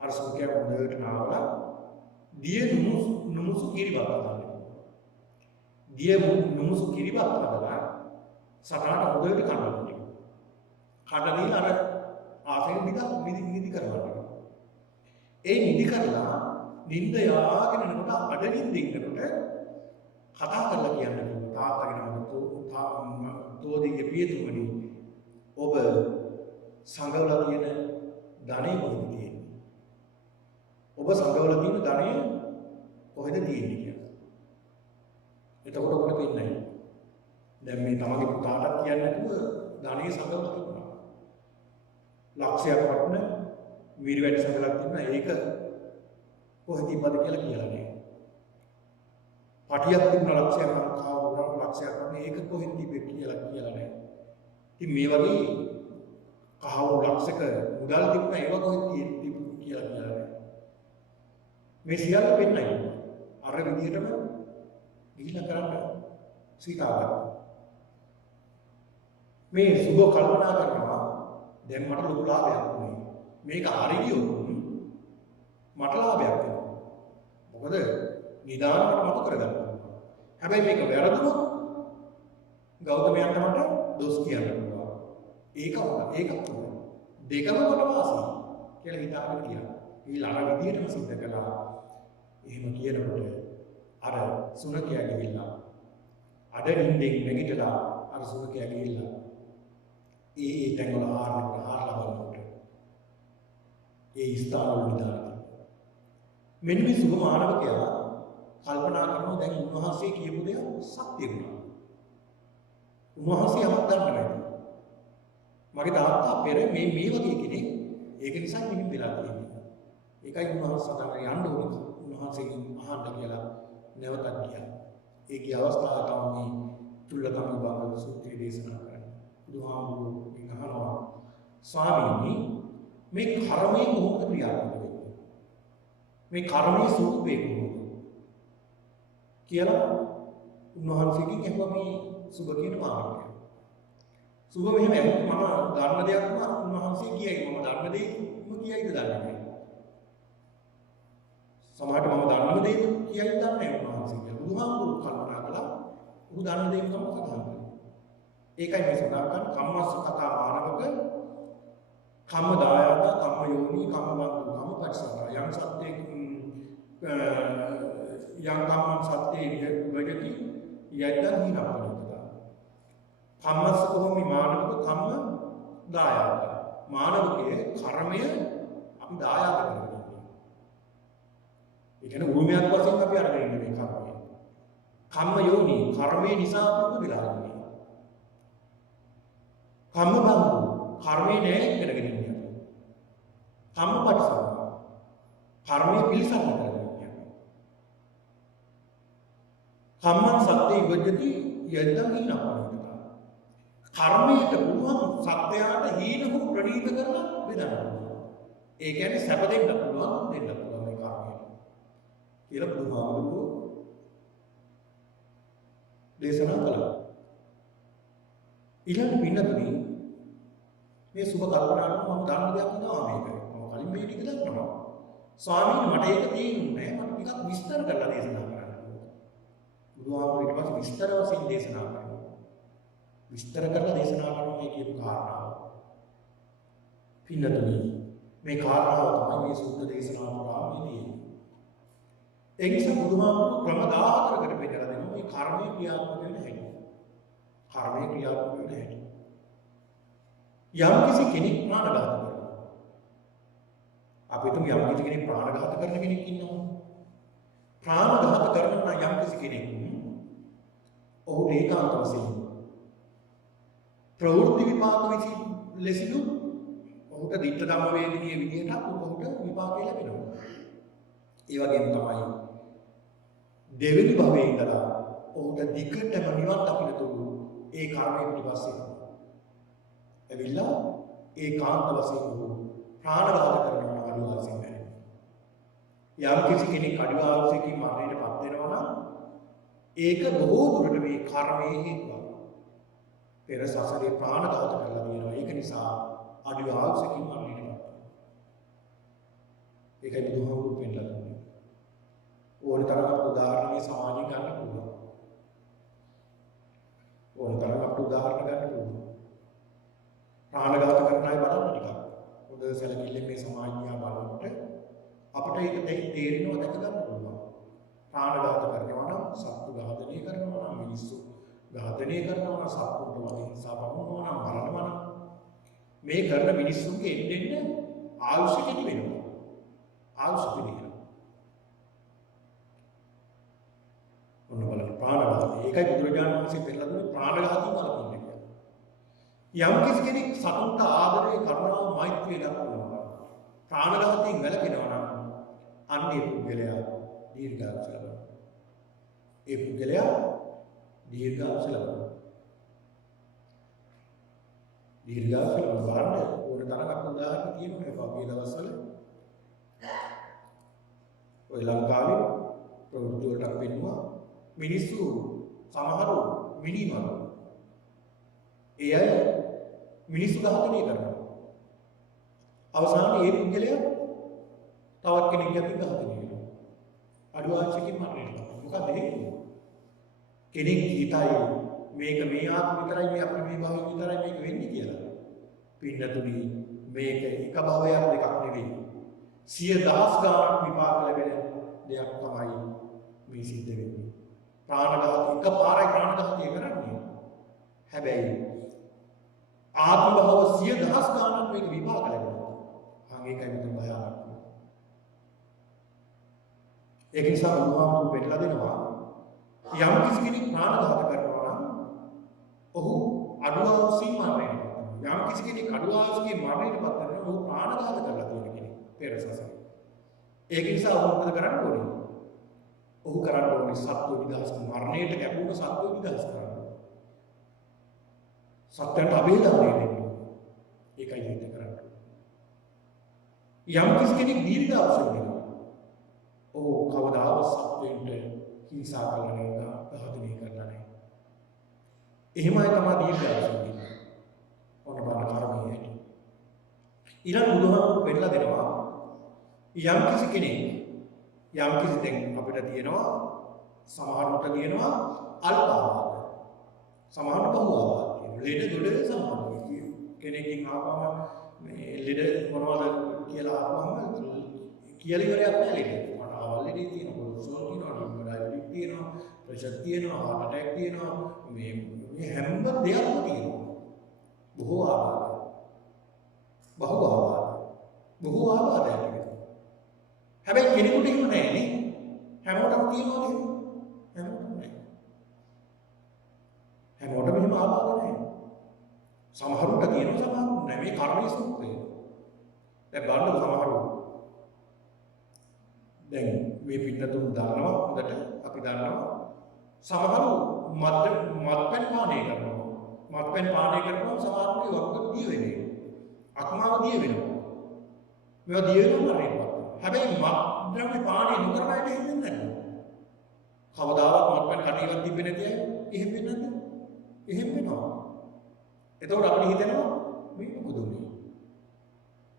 අර සුනකයා උදේට නාවලා දිය නුමුසු කිරිබත් හදනවා. දිය නුමුසු කිරිබත් හදලා සතාට උදේට කනවා. කඩලින් අර ආසෙන් නිදි කරවන්න. ඒ නිදි කරලා නිින්ද යාගෙන යනකොට අඩනින් ඉන්නකොට කතා කරලා කියන්න කිව්වා. තාත්තගෙන තෝදිගේ පියතුමනි ඔබ සංගවලා තියෙන ධනෙ කොහෙද තියෙන්නේ? ඔබ සංගවලා තියෙන ධනෙ කොහෙද තියෙන්නේ කියලා. එතකොට ඔබට පේන්නේ නැහැ. දැන් මේ තමගේ පුතාටත් කියන්නේ නැතුව ධනෙ සංගවලා තිබුණා. ලක්ෂයක් වටන වීර වැඩ සංගලක් තිබුණා. ඒක කොහෙද ඉපද කියලා කියලා නෑ. පටියක් තිබුණා ලක්ෂයක් කාව ලක්ෂයක් වටන ඒක කොහෙද තිබෙ කියලා නෑ. ඉතින් මේ වගේ කහව ලක්ෂක මුදල් තිබුණා ඒව කොහෙද තිබුණා කියලා නෑ. මේ සියල්ල වෙන්නයි. අර විදිහටම ගිහිල්ලා කරන්න සීතාවක්. මේ සුබ කල්පනා කරනවා දැන් මට ලොකු ලාභයක් වුණේ. මේක හරි ගියොත් මට ලාභයක් වෙනවා. මොකද නිදානකට මතු කරගන්න. හැබැයි මේක වැරදුනොත් ගෞතමයන්ට මට දොස් කියන්න පුළුවන්. ඒක දෙකම මට වාසි කියලා හිතාගෙන ගියා. ඊළඟ විදියටම සිද්ධ කළා. එහෙම කියනකොට අර සුනකයා ගිහිල්ලා අඩනින්දෙන් නැගිටලා අර සුනකයා ගිහිල්ලා ඒ තැන්වල ආරලා බලනකොට ඒ ස්ථානවල නිදාලා මෙන්න මේ සුභ මානවකයා කල්පනා කරනවා දැන් උන්වහන්සේ කියපු දේ සත්‍ය වුණා. උන්වහන්සේ යමක් දන්නේ නැහැ. මගේ තාත්තා පෙර මේ වගේ කෙනෙක් ඒක නිසා නිමින් වෙලා තියෙනවා. ඒකයි උන්වහන්සේ සතර යන්න ඕනේ. උන්වහන්සේගෙන් අහන්න කියලා නැවතත් ගියා. ඒකේ අවස්ථාව තමයි චුල්ලකම් විභාග සූත්‍රයේ දේශනා කරන්නේ. බුදුහාමුදුරුවෝ අහනවා ස්වාමීනි මේ කර්මය කොහොමද ක්‍රියාත්මක වෙන්නේ? මේ කර්මයේ ස්වરૂපය කොහොමද? කියලා උන්වහන්සේගෙන් අහුවා මේ සුභ කියන මාර්ගය. සුභ මෙහෙම මම ධර්ම දෙයක්ම උන්වහන්සේ කියයි මම ධර්ම දෙයක්ම කියයිද දන්නේ නැහැ. සමහරට මම ධර්ම දෙයක්ම කියයිද දන්නේ නැහැ උන්වහන්සේ කියලා. බුදුහාමුදුරුවෝ කල්පනා කළා උන් ධර්ම දෙයක්ම තමයි සඳහන් කරන්නේ. ඒකයි මේ සඳහන් කරන්නේ කම්මස්ස කතා මානවක කම්ම දායාද කම්ම යෝනි කම්ම වන්තු කම්ම පරිසර යම් සත්‍යයක් යම් කම්ම සත්‍යයේ වඩති යද්දන් හිනපරිත කම්මස්ස කොහොමි මානවක කම්ම දායාද මානවකයේ කර්මය අපි දායාද කරනවා. ඒ කියන්නේ උරුමයක් වශයෙන් අපි අරගෙන ඉන්නේ මේ කර්මය. කම්ම යෝනි කර්මය නිසා අපිට විලා ඉන්නේ. කම්ම බඳු කර්මය නෑ කරගෙන ඉන්නේ. කම්ම පරිසර කර්මය පිළිසන්න කරගෙන ඉන්නේ. කම්මං සත්‍යේ විද්‍යති යද්දන් හිනපරිත කර්මයට පුළුවන් සත්‍යයට හීන හෝ ප්‍රණීත කරලා බෙදන්න. ඒ කියන්නේ සැප දෙන්න පුළුවන් දෙන්න පුළුවන් මේ කර්මයට. කියලා බුදුහාමුදුරුවෝ දේශනා කළා. ඊළඟ පින්නතුනි මේ සුබ කල්පනාවට මම ධර්ම දෙයක් හදනවා මේක. මම කලින් මේ ටික දන්නවා. ස්වාමීන් මට ඒක තේරුන්නේ නැහැ. මට ටිකක් විස්තර කරලා දේශනා කරන්න. බුදුහාමුදුරුවෝ ඊට පස්සේ විස්තර වශයෙන් දේශනා කරනවා. විස්තර කරලා දේශනා කරන මේ කියපු කාරණාව. පින්නතුනි මේ කාරණාව තමයි මේ සූත්‍ර දේශනාව පුරා මේ තියෙන්නේ. ඒ නිසා බුදුහාමුදුරුවෝ ක්‍රම 14කට බෙදලා දෙනවා මේ කර්මයේ ක්‍රියාත්මක වෙන හැටි. කර්මයේ ක්‍රියාත්මක වෙන හැටි. යම් කිසි කෙනෙක් ප්‍රාණඝාත කරනවා. අපි තුමු යම් කිසි කෙනෙක් ප්‍රාණඝාත කරන කෙනෙක් ඉන්නවා. ප්‍රාණඝාත කරනවා නම් යම් කිසි කෙනෙක් ඔහු ඒකාන්ත වශයෙන් ප්‍රවෘත්ති විපාක විසින් ලෙසිනු ඔහුට දිට්ඨ ධම්ම වේදිනිය විදියට ඔහුට විපාකය ලැබෙනවා. ඒ වගේම තමයි දෙවෙනි භවයේ ඉඳලා ඔහුට දිගටම නිවන් දකින්නතුරු ඒ කර්මයෙන් පිටපස්සේ එවිලා ඒකාන්ත වශයෙන් ඔහු ප්‍රාණඝාත කරනවා අනිවාර්යයෙන් වෙනවා. යම් කිසි කෙනෙක් අනිවාර්යයෙන් මරණයටපත් වෙනවා නම් ඒක බොහෝ දුරට මේ කර්මයේ හේතුව. පෙර සසරේ ප්‍රාණඝාත කරලා තියෙනවා. ඒක නිසා අනිවාර්යයෙන් මරණයටපත් වෙනවා. ඒකයි බුදුහාමුදුරුවෝ පෙන්නලා දුන්නේ. ඕන තරමක් උදාහරණ සමාජයෙන් ගන්න පුළුවන්. ඕන තරමක් උදාහරණ ගන්න පුළුවන්. ප්‍රාණඝාත කරන අය බලන්න ටිකක්. හොඳ සැලකිල්ලෙන් මේ සමාජය බලනකොට අපිට ඒක තේරෙනවා දැක ගන්න පුළුවන්. ප්‍රාණඝාත කරනවා නම් සත්තු ඝාතනය කරනවා නම් මිනිස්සු ඝාතනය කරනවා නම් සත්තුන්ට වගේ හිංසා පමුණනවා නම් මරනවා නම් මේ කරන මිනිස්සුන්ගේ එන්නෙන්න ආයුෂ කෙටි වෙනවා. ආයුෂ පිළිගන්න. ඔන්න බලන්න ප්‍රාණඝාතය. ඒකයි බුදුරජාණන් වහන්සේ පෙන්නලා දුන්නේ ප්‍රාණඝාතය වලකින්න කියලා. යම් කිසි කෙනෙක් සතුන්ට ආදරය කරුණාව මෛත්‍රිය දක්වනවා. ප්‍රාණඝාතයෙන් වැළකෙනවා නම් අන්නේ පුද්ගලයා දීර්ඝායුෂ ලබනවා. ඒ පුද්ගලයා දීර්ඝායුෂ ලබනවා. දීර්ඝායුෂ ලබනවා ඕන තරමක් උදාහරණ තියෙනවා මේ දවස්වල. ඔය ලංකාවේ ප්‍රවෘත්ති වලට පෙන්වුවා මිනිස්සු සමහරු මිනිමරු. ඒ අය මිනිස්සු ඝාතනය කරනවා. අවසානයේ ඒ පුද්ගලයා තවත් කෙනෙක් ගැතින් ඝාතනය කරනවා. අඩුවාංශකින් මරණයට. මොකද හේතුව? කෙනෙක් හිතයි මේක මේ ආත්ම විතරයි මේ අපේ මේ භවයෙන් විතරයි මේක වෙන්නේ කියලා. පින්නතුනි මේක එක භවයක් දෙකක් නෙවෙයි. 100,000 ගාණක් විපාක ලැබෙන දෙයක් තමයි මේ සිද්ධ වෙන්නේ. ප්‍රාණඝාත එකපාරයි ප්‍රාණඝාතය කරන්නේ. හැබැයි ආත්ම භව 100,000 ගාණක් මේක විපාක ලැබෙනවා. ඒකයි මෙතන භයානක. ඒක නිසා බුදුහාමුදුරුවෝ පෙන්නලා දෙනවා යම් කිසි කෙනෙක් ප්‍රාණඝාත කරනවා නම් ඔහු අඩුවාවුසින් මරණයට පත් වෙනවා. යම් කිසි කෙනෙක් අඩුවාවුසින් මරණයට පත් වෙනවා ඔහු ප්‍රාණඝාත කරලා තියෙන කෙනෙක් පෙර සසරේ. ඒක නිසා ඔහු මොකද කරන්න ඕනේ? ඔහු කරන්න ඕනේ සත්ව විදහාස මරණයට කැපුණු සත්ව විදහාස කරන්න. සත්‍යයට අභේදානය දෙන්න. ඒකයි හිත කරන්නේ. යම් කිසි කෙනෙක් දීර්ඝායුෂ වෙනවා. ඔහු කවදාවත් සත්වයන්ට හිංසා කරන්නේ නැහැ, ඝාතනය කරන්නේ නැහැ. එහෙමයි තමයි දීර්ඝායුෂ වෙන්නේ. ඔන්න බලන්න කර්මයේ හැටි. ඊළඟ බුදුහාමුදුරුවෝ පෙන්නලා දෙනවා යම් කිසි කෙනෙක් යම් කිසි දැන් අපිට තියෙනවා සමහරකට තියෙනවා අල්ප ආවාද. සමහරට බහු ආවාද කියන ලෙඩ ගොඩ සමහරට කෙනෙක්ගෙන් ආවම මේ ලෙඩ මොනවද කියලා ආවම කියලා ඉවරයක් නැහැ ලෙඩ. මට ආවල්ලෙඩි තියෙනවා, කොලෙස්ටරෝල් තියෙනවා, ඩයබටික් තියෙනවා, ප්‍රෙෂර් තියෙනවා, heart attack තියෙනවා. මේ හැම දෙයක්ම තියෙනවා. බොහෝ ආවාද. බහු ආවාද. බොහෝ ආවාදයක් තියෙනවා. හැබැයි කෙනෙකුට එහෙම නැහැ නේ. හැමෝටම තියෙනවද? හැමෝටම නැහැ. හැමෝටම එහෙම ආවාද නැහැ. සමහරුන්ට තියෙනවා, සමහරුන්ට නැහැ. මේ කර්මයේ සූත්‍රය. දැන් බලන්න සමහරු දැන් මේ පිටතුන් දානවා හොඳට අපි දන්නවා සමහරු මත්පැන් පානය කරනවා. මත්පැන් පානය කරනවා සමහරුන්ගේ වක්ක දිය වෙන්නේ. අකමාව දිය වෙනවා. මේවා දිය වෙනවා නේද? හැබැයි මත්ද්‍රව්‍ය පානය නොකරන අයට එහෙම වෙන්නේ නැහැ. කවදාවත් මත්පැන් කටේවත් තිබෙන්නේ නැති අය එහෙම වෙන්නේ නැද්ද? එහෙම වෙනවා. එතකොට අපිට හිතෙනවා මේ මොකදුනේ.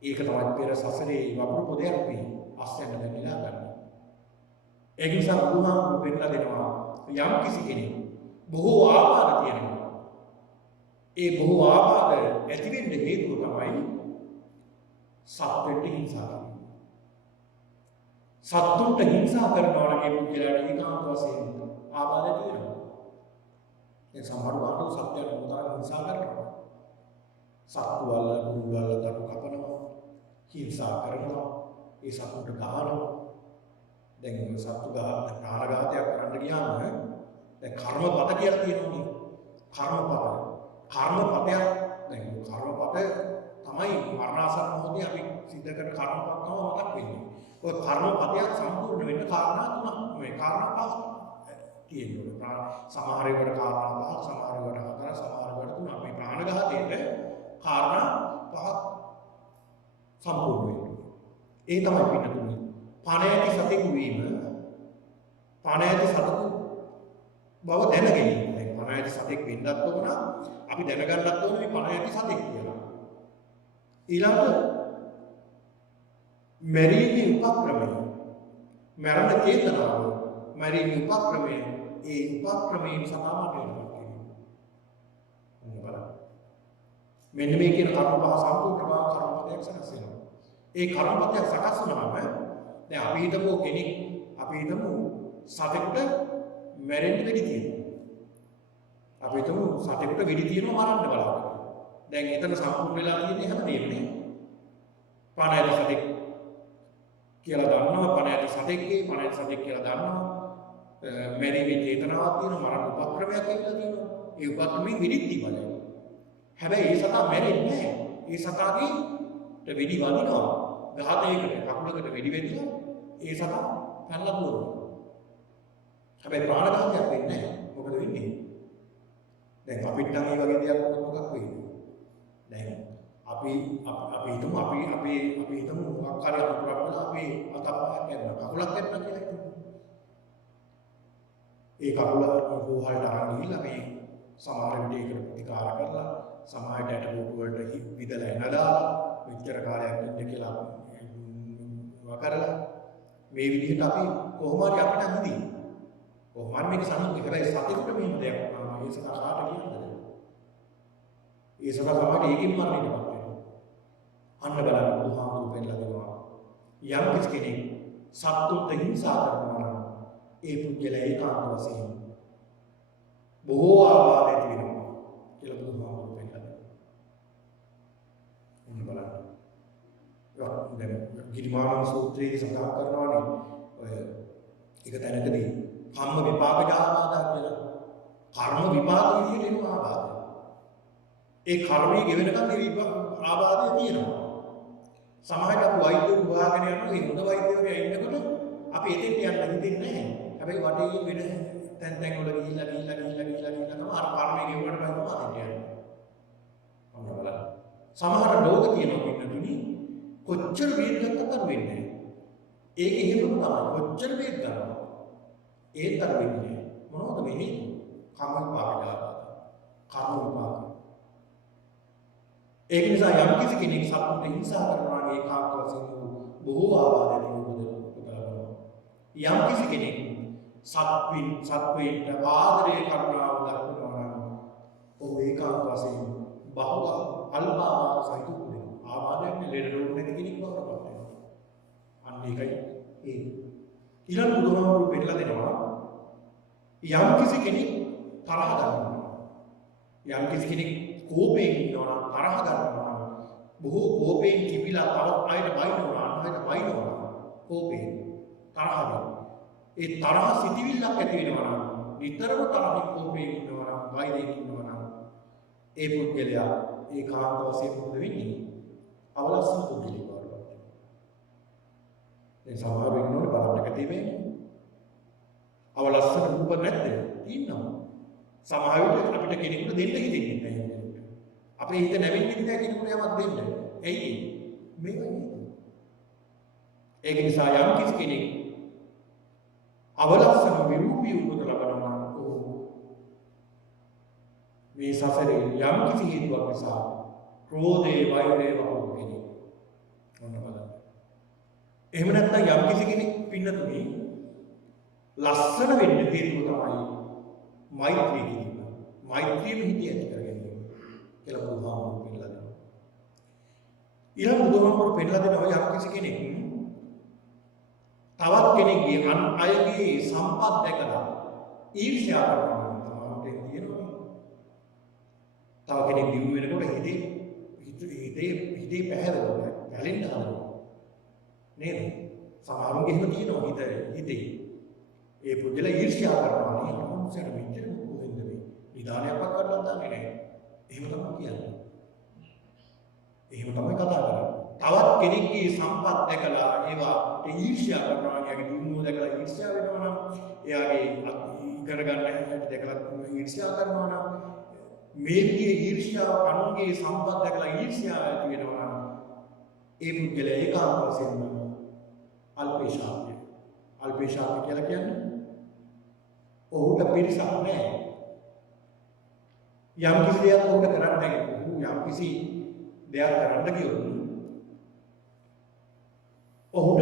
ඒක තමයි පෙර සසරේ වපුරු පොදයක් මේ අස්සෙන් දැනලා ගන්න. ඒ නිසා බුදුහාමුදුරු පෙන්නලා දෙනවා යම් කිසි කෙනෙක් බොහෝ ආවාද තියෙනවා. ඒ බොහෝ ආවාද ඇති වෙන්න හේතුව තමයි සත්වෙට හිංසා කිරීම. සත්තුන්ට හිංසා කරනවා නම් ඒ පුද්ගලයාට ඒකාන්ත වශයෙන් ආබාධ තියෙනවා. ඒ සමහර බාහිර සත්‍යයට උදාර හිංසා කරනවා. සත්තු වල ගුරු වල දරු කපනවා. හිංසා කරනවා. ඒ සත්තුන්ට ගහනවා. දැන් මේ සත්තු ගහන ප්‍රාණඝාතයක් කරන්න ගියාම දැන් කර්මපත කියලා තියෙනවනේ. කර්මපතයක්. දැන් කර්මපත තමයි මරණාසන්න මොහොතේ අපි සිද්ධ කරන කර්මපත තමයි මතක් වෙන්නේ. ඔය කර්මපතයක් සම්පූර්ණ වෙන්න කාරණා තුනක් මේ කාරණා පහක් තියෙනවා. සමහර ඒවාට කාරණා පහක්, සමහර ඒවාට හතර, සමහර ඒවාට තුනක්. මේ ප්‍රාණඝාතයේ කාරණා පහක් සම්පූර්ණ වෙනවා. ඒ තමයි පිටුතුනේ. පණ ඇති සතෙකු වීම, පණ ඇති සතෙකු බව දැන ගැනීම. දැන් පණ ඇති සතෙක් වෙන්නත් ඕන, අපි දැනගන්නත් ඕනේ මේ පණ ඇති සතෙක් කියලා. ඊළඟට මැරීමේ උපක්‍රමය, මරණ චේතනාව, මැරීමේ උපක්‍රමය, ඒ උපක්‍රමයෙන් සමානට වෙනවා. මෙන්න මේ කියන කර්ම පහ සම්පූර්ණව කර්මපතයක් සකස් වෙනවා. ඒ කර්මපතයක් සකස් වුණාම දැන් අපි හිතමු කෙනෙක් අපි හිතමු සතෙකුට මැරෙන්න වෙඩි තියෙනවා. අපි හිතමු සතෙකුට වෙඩි තියෙනවා මරන්න බලාගෙන. දැන් එතන සම්පූර්ණ වෙලා තියෙන්නේ හැමදේම නේ. පණ ඇති සතෙක් කියලා දන්නවා, පණ ඇති සතෙක්ගේ පණ ඇති සතෙක් කියලා දන්නවා. මැරීමේ චේතනාවක් තියෙනවා, මරණ උපක්‍රමයක් කියලා තියෙනවා. ඒ උපක්‍රමයෙන් වෙඩි දීපලයි. හැබැයි ඒ සතා මැරෙන්නේ නැහැ. ඒ සතාගේ වෙඩි වදිනවා. ගහතේකට කකුලකට වෙඩි වෙද්දී ඒ සතා පැනලා දුවනවා. හැබැයි ප්‍රාණඝාතයක් වෙන්නේ නැහැ. මොකද වෙන්නේ? දැන් අපිට නම් මේ වගේ දෙයක් මොකක් වෙන්නේ? දැන් අපි හිතමු අපි හිතමු මොකක් හරි අමුතුවක් වෙලා අපි අතපහක් යනවා. කකුලක් යනවා කියලා හිතමු. ඒ කකුල රෝහලට අරන් ගිහිල්ලා මේ සමහර විට ඒකට ප්‍රතිකාර කරලා සමාජයට ඇටලුව වලට විදලා එනදා මෙච්චර කාලයක් ඉන්න කියලා වකරලා මේ විදිහට අපි කොහොම හරි අපිට හඳින් කොහොම හරි මේක සම්මුතිය. හැබැයි සතෙකුට මෙහෙම දෙයක් වුණාම ඒ සතා කාට කියන්නද? ඒ සතා සමහර ඒකෙන් මරණයටපත් වෙනවා. අන්න බලන්න බුදුහාමුදුරු පෙන්නලා දෙනවා. යම් කිසි කෙනෙක් සත්තුන්ට හිංසා කරනවා නම් ඒ පුද්ගලයා ඒකාන්ත වශයෙන් බොහෝ ආවාද ඇති වෙනවා කියලා බුදුහාමුදුරු පෙන්නලා දෙනවා. ඔන්න බලන්න. දැන් ගිරිමානන්ද සූත්‍රයේ සඳහන් කරනවානේ ඔය එක තැනකදී කම්ම විපාක ආවාදා කියලා. කර්ම විපාක විදිහට එනවා ආවාද. ඒ කර්මයේ ගෙවෙනකන් මේ ආවාදය තියෙනවා. සමහරවිට අපි වෛද්‍යවරු හොයාගෙන යනවා. ඒ හොඳ වෛද්‍යවරයා ඉන්නකොට අපි එතෙන්ට යන්න හිතෙන්නේ නැහැ. හැබැයි වටේ වෙන තැන් වල ගිහිල්ලා තමයි අර කර්මයේ ගෙවුවට පස්සේ මානෙට යන්නේ. ඔන්න බලන්න. සමහර ලෝක තියෙනවා පින්නතුනි කොච්චර වේග ගත්තත් අර වෙන්නේ නැහැ. ඒක එහෙමම තමයි. කොච්චර වේග ගන්නවා. ඒත් අර වෙන්නේ නැහැ. මොනවද වෙන්නේ? කර්ම විපාක දාලා. කර්ම විපාක. ඒක නිසා යම් කිසි කෙනෙක් සතුට හිංසා කරනවා නම් ඒකාන්ත වශයෙන් බොහෝ ආවාදයෙන් උපදවනවා. යම් කිසි කෙනෙක් සත්වයින්ට ආදරය කරුණාව දක්වනවා නම් ඔහු ඒකාන්ත වශයෙන් බහුව අල්පාවාද සහිත උපදිනවා. ආවාදයෙන් ලෙඩ රෝග නැති කෙනෙක් බවට පත් වෙනවා. අන්න ඒකයි ඒ. ඊළඟ බුදුහාමුදුරුවෝ පෙන්නලා දෙනවා යම් කිසි කෙනෙක් තරහ ගන්නවා. යම් කිසි කෙනෙක් කෝපයෙන් ඉන්නවා නම් තරහ ගන්නවා නම් බොහෝ කෝපයෙන් කිපිලා තවත් අයට වයින්නවා අන්නයට වයින්නවා කෝපයෙන් තරහව. ඒ තරහ සිටිවිල්ලක් ඇති වෙනවා නම් නිතරම තරහින් කෝපයෙන් ඉන්නවා නම් වෛරයෙන් ඉන්නවා නම් ඒ පුද්ගලයා ඒකාන්ත වශයෙන් මොකද වෙන්නේ? අවලස්සන පුද්ගලයෙක් වඩපත් වෙනවා. ඒ සමහර වෙන්නෝනේ බලන්න කැතීමේ අවලස්සන රූප නැද්ද? ඉන්නවා. සමහර විට අපිට කෙනෙකුට දෙන්න හිතෙන්නේ නැහැ. අපේ හිත නැවෙන්නේ නැහැ කෙනෙකුට යමක් දෙන්න. ඇයි මේවා නේද? ඒක නිසා යම් කිසි කෙනෙක් අවලස්සන විරූපී උපත ලබනවා නම් මේ සසරේ යම් කිසි හේතුවක් නිසා ක්‍රෝධේ වෛරේ වහු කෙනෙක්. ඔන්න බලන්න. එහෙම නැත්නම් යම් කිසි කෙනෙක් පින්නතුනේ ලස්සන වෙන්න හේතුව තමයි මෛත්‍රිය කියන. මෛත්‍රියම හිතේ ඇති කරගන්න කියලා බුදුහාමුදුරුවෝ පෙන්නලා දෙනවා. ඊළඟ බුදුහාමුදුරුවෝ පෙන්නලා දෙනවා යම් කිසි කෙනෙක් තවත් කෙනෙක්ගේ අන් අයගේ සම්පත් දැකලා ඊර්ෂ්‍යා කරනවා නම් තමයි තියෙනවා. තව කෙනෙක් දිනු වෙනකොට හිතේ පැහැරෙනවා. ගැලෙන්න හදනවා. නේද? සමහරුන්ගේ එහෙම තියෙනවා හිතේ. ඒ පුද්ගලයා ඊර්ෂ්‍යා කරනවා නේ අනුන්සට මෙච්චර මොකෙන්ද මේ නිදානයක්වත් කරලා දන්නේ නැහැ. එහෙම තමයි කියන්නේ. එහෙම තමයි කතා කරන්නේ. තවත් කෙනෙක්ගේ සම්පත් දැකලා ඒවාට ඊර්ෂ්‍යා කරනවා. එයාගේ දුන්නෝ දැකලා ඊර්ෂ්‍යා වෙනවා නම් එයාගේ ඉගෙන ගන්න හැටි දැකලා ඊර්ෂ්‍යා කරනවා නම් මේ විදිහේ ඊර්ෂ්‍යාව අනුන්ගේ සම්පත් දැකලා ඊර්ෂ්‍යාව ඇති වෙනවා නම් ඒ පුද්ගලයා ඒකාන්ත වශයෙන්ම අල්පේශාක්‍ය. අල්පේශාක්‍ය කියලා කියන්නේ ඔහුට පිරිසක් නැහැ. යම් කිසි දෙයක් ඔහුට කරන්න නැහැ. යම් කිසි දෙයක් කරන්න ගියොත් ඔහුට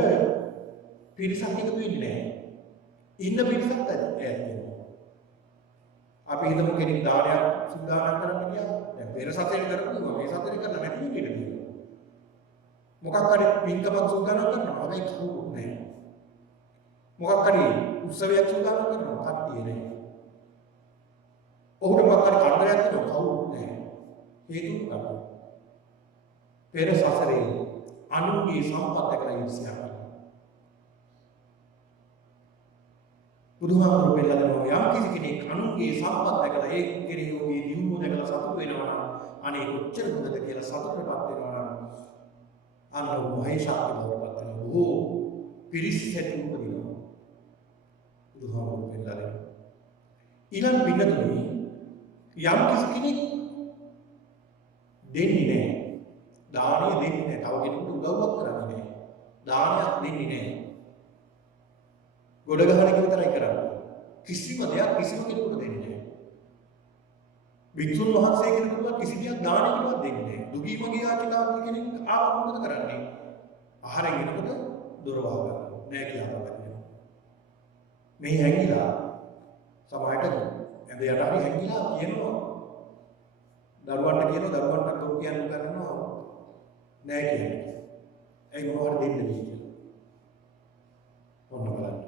පිරිසක් එකතු වෙන්නේ නැහැ. ඉන්න පිරිසක් ඈත්. අපි හිතමු කෙනෙක් දානයක් සූදානම් කරන්න ගියා. දැන් පෙර සතරේ කරපුවා මේ සතරේ කරලා නැති විදිහට කියනවා. මොකක් හරි පින්කමක් සූදානම් කරනවා. හැබැයි කවුරුත් නැහැ. මොකක් හරි උත්සවයක් සූදානම් කරනවා. කට්ටිය නැහැ. ඔහුට මොකක් හරි කරදරයක් තියෙනවා. කවුරුත් නැහැ. හේතුව මොකක්ද? පෙර සසරේ අනුන්ගේ සම්පත් දැකලා ඊර්ෂ්‍යා කරනවා. බුදුහාමුදුරුවෝ පෙන්නලා දෙනවා යම් කිසි කෙනෙක් අනුන්ගේ සම්පත් දැකලා ඒ කෙරෙහි ඔහුගේ දියුණුව දැකලා සතුටු වෙනවා නම් අනේ කොච්චර හොඳද කියලා සතුටටපත් වෙනවා නම් අන්න මහේශාක්‍ය බවටපත් වෙනවා. බොහෝ පිරිස් හැටි උපදිනවා. බුදුහාමුදුරුවෝ පෙන්නලා දෙනවා. ඊළඟ පින්නතුනි යම් කිසි කෙනෙක් දෙන්නේ නැහැ. දානය දෙන්නේ නැහැ. තව කෙනෙකුට උදව්වක් කරන්නේ නැහැ. දානයක් දෙන්නේ නැහැ. ගොඩ ගහන එක විතරයි කරන්නේ. කිසිම දෙයක් කිසිම කෙනෙකුට දෙන්නේ නැහැ. වික්ෂුන් වහන්සේ කෙනෙකුට කිසි දෙයක් දානයකටවත් දෙන්නේ නැහැ. දුගී මගේ ආචිකාවක කෙනෙක් ආව මොකද කරන්නේ? ආහාරයෙන් එනකොට දොර වහගන්නවා. නෑ කියලා බලන්න. මේ හැංගිලා සමහරට ඇඳ යට හරි හැංගිලා කියනවා. දරුවන්ට දරුවන්ට කරු කියන්න කරනවා. නෑ කියන්නේ. ඒ මොනවද දෙන්නේ කියලා. ඔන්න බලන්න.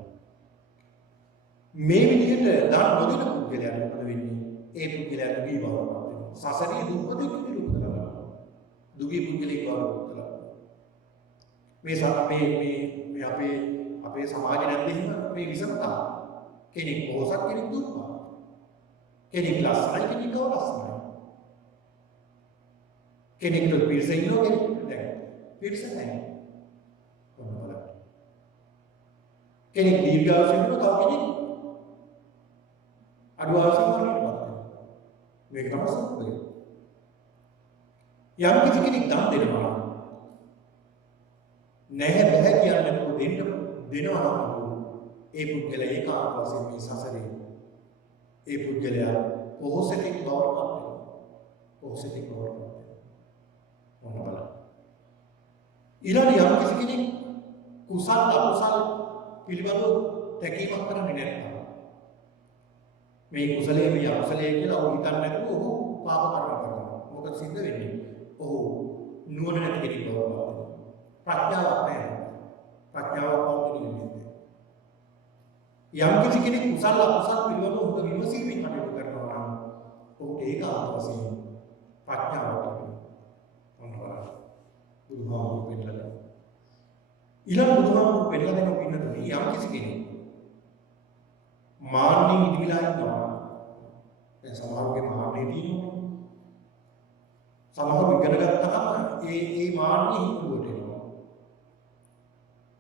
මේ විදිහට දාන නොදෙන පුද්ගලයාට මොකද වෙන්නේ? ඒ පුද්ගලයා දුගී බවට පත් වෙනවා. සසරේ දුප්පතෙක් විදිහට උපදවනවා. දුගී පුද්ගලෙක් බවට පත් වෙනවා. මේ අපේ සමාජය නැද්ද එහෙම මේ විසමතාව. කෙනෙක් පොහොසත් කෙනෙක් දුප්පත්. කෙනෙක් ලස්සනයි කෙනෙක් අවලස්සනයි. කෙනෙක්ට පිරිස ඉන්නවා කෙනෙක්ට නැහැ. පිරිස නැහැ. කොහොමද බලන්න. කෙනෙක් දීර්ඝායුෂ වෙනවා තව කෙනෙක් අඩු ආසන්නවලටපත් වෙනවා. මේක තමයි සත්‍යය. යම් කිසි කෙනෙක් දන් දෙනවා නැහැ බෑ කියන්නේ දෙනවා ඒ පුද්ගලයා ඒකාන්ත වශයෙන් මේ සසරේ ඒ පුද්ගලයා පොහොසතෙක් බවට පත් වෙනවා. පොහොසතෙක් බවට පත් වෙනවා. මොන බලන්න. ඊළඟ යම් කිසි කෙනෙක් කුසල අකුසල පිළිබඳව තැකීමක් කරන්නේ නැත්නම් මේ කුසලයේ මේ අකුසලයේ කියලා ඔහු හිතන්නේ නැතුව ඔහු පාප කර්ම කරනවා. මොකද සිද්ධ වෙන්නේ? ඔහු නුවණ නැති කෙනෙක් බවට පත් වෙනවා. ප්‍රඥාවක් නැහැ. ප්‍රඥාවක් වර්ධනය වෙන්නේ. යම් කිසි කෙනෙක් කුසල අකුසල පිළිබඳව හොඳ විමසීමෙන් කටයුතු කරනවා නම් ඔහුට ඒකාන්ත වශයෙන් ප්‍රඥාවක් ලැබෙනවා. බුදුහාමුදුරුවෝ පෙන්නලා ඊළඟ බුදුහාමුදුරුවෝ පෙන්නලා දෙන පින්නතුනි යම් කිසි කෙනෙක් මාන්නෙන් ඉදිරිලා ඉන්නවා. දැන් සමහරගේ මාන්නෙ තියෙනවා. සමහර ඉගෙන ගත්තාම ඒ මාන්නෙ හිතුවට එනවා.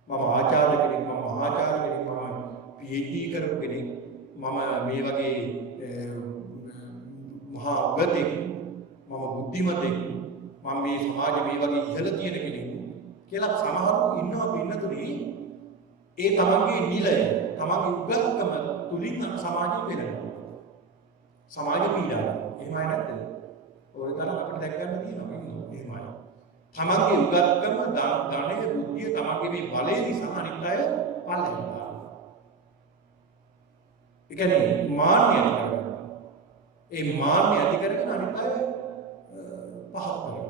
මම ආචාර්ය කෙනෙක්, මම මහාචාර්ය කෙනෙක්, මම PhD කරපු කෙනෙක්, මම මේ වගේ මහා උගතෙක්, මම බුද්ධිමතෙක්, මම මේ සමාජයේ මේ වගේ ඉහළ තියෙන කෙනෙක් කියලා සමහරව ඉන්නවා පින්නතුනි. ඒ තමන්ගේ නිලය, තමන්ගේ උගත්කම තුලින් සමාජය වෙනවා. සමාජ පීඩාව. එහෙමයි නැද්ද? ඔය තරම් අපිට දැක් ගන්න තියෙනවා එහෙමයි. තමන්ගේ උගත්කම, ධනය, බුද්ධිය, තමන්ගේ මේ බලය නිසා අනිත් අය පල්ලෙහාට දානවා. ඒ කියන්නේ මාන්නය ඇති කරගන්නවා. ඒ මාන්නය ඇති කරගෙන අනිත් අය පහත් කරනවා.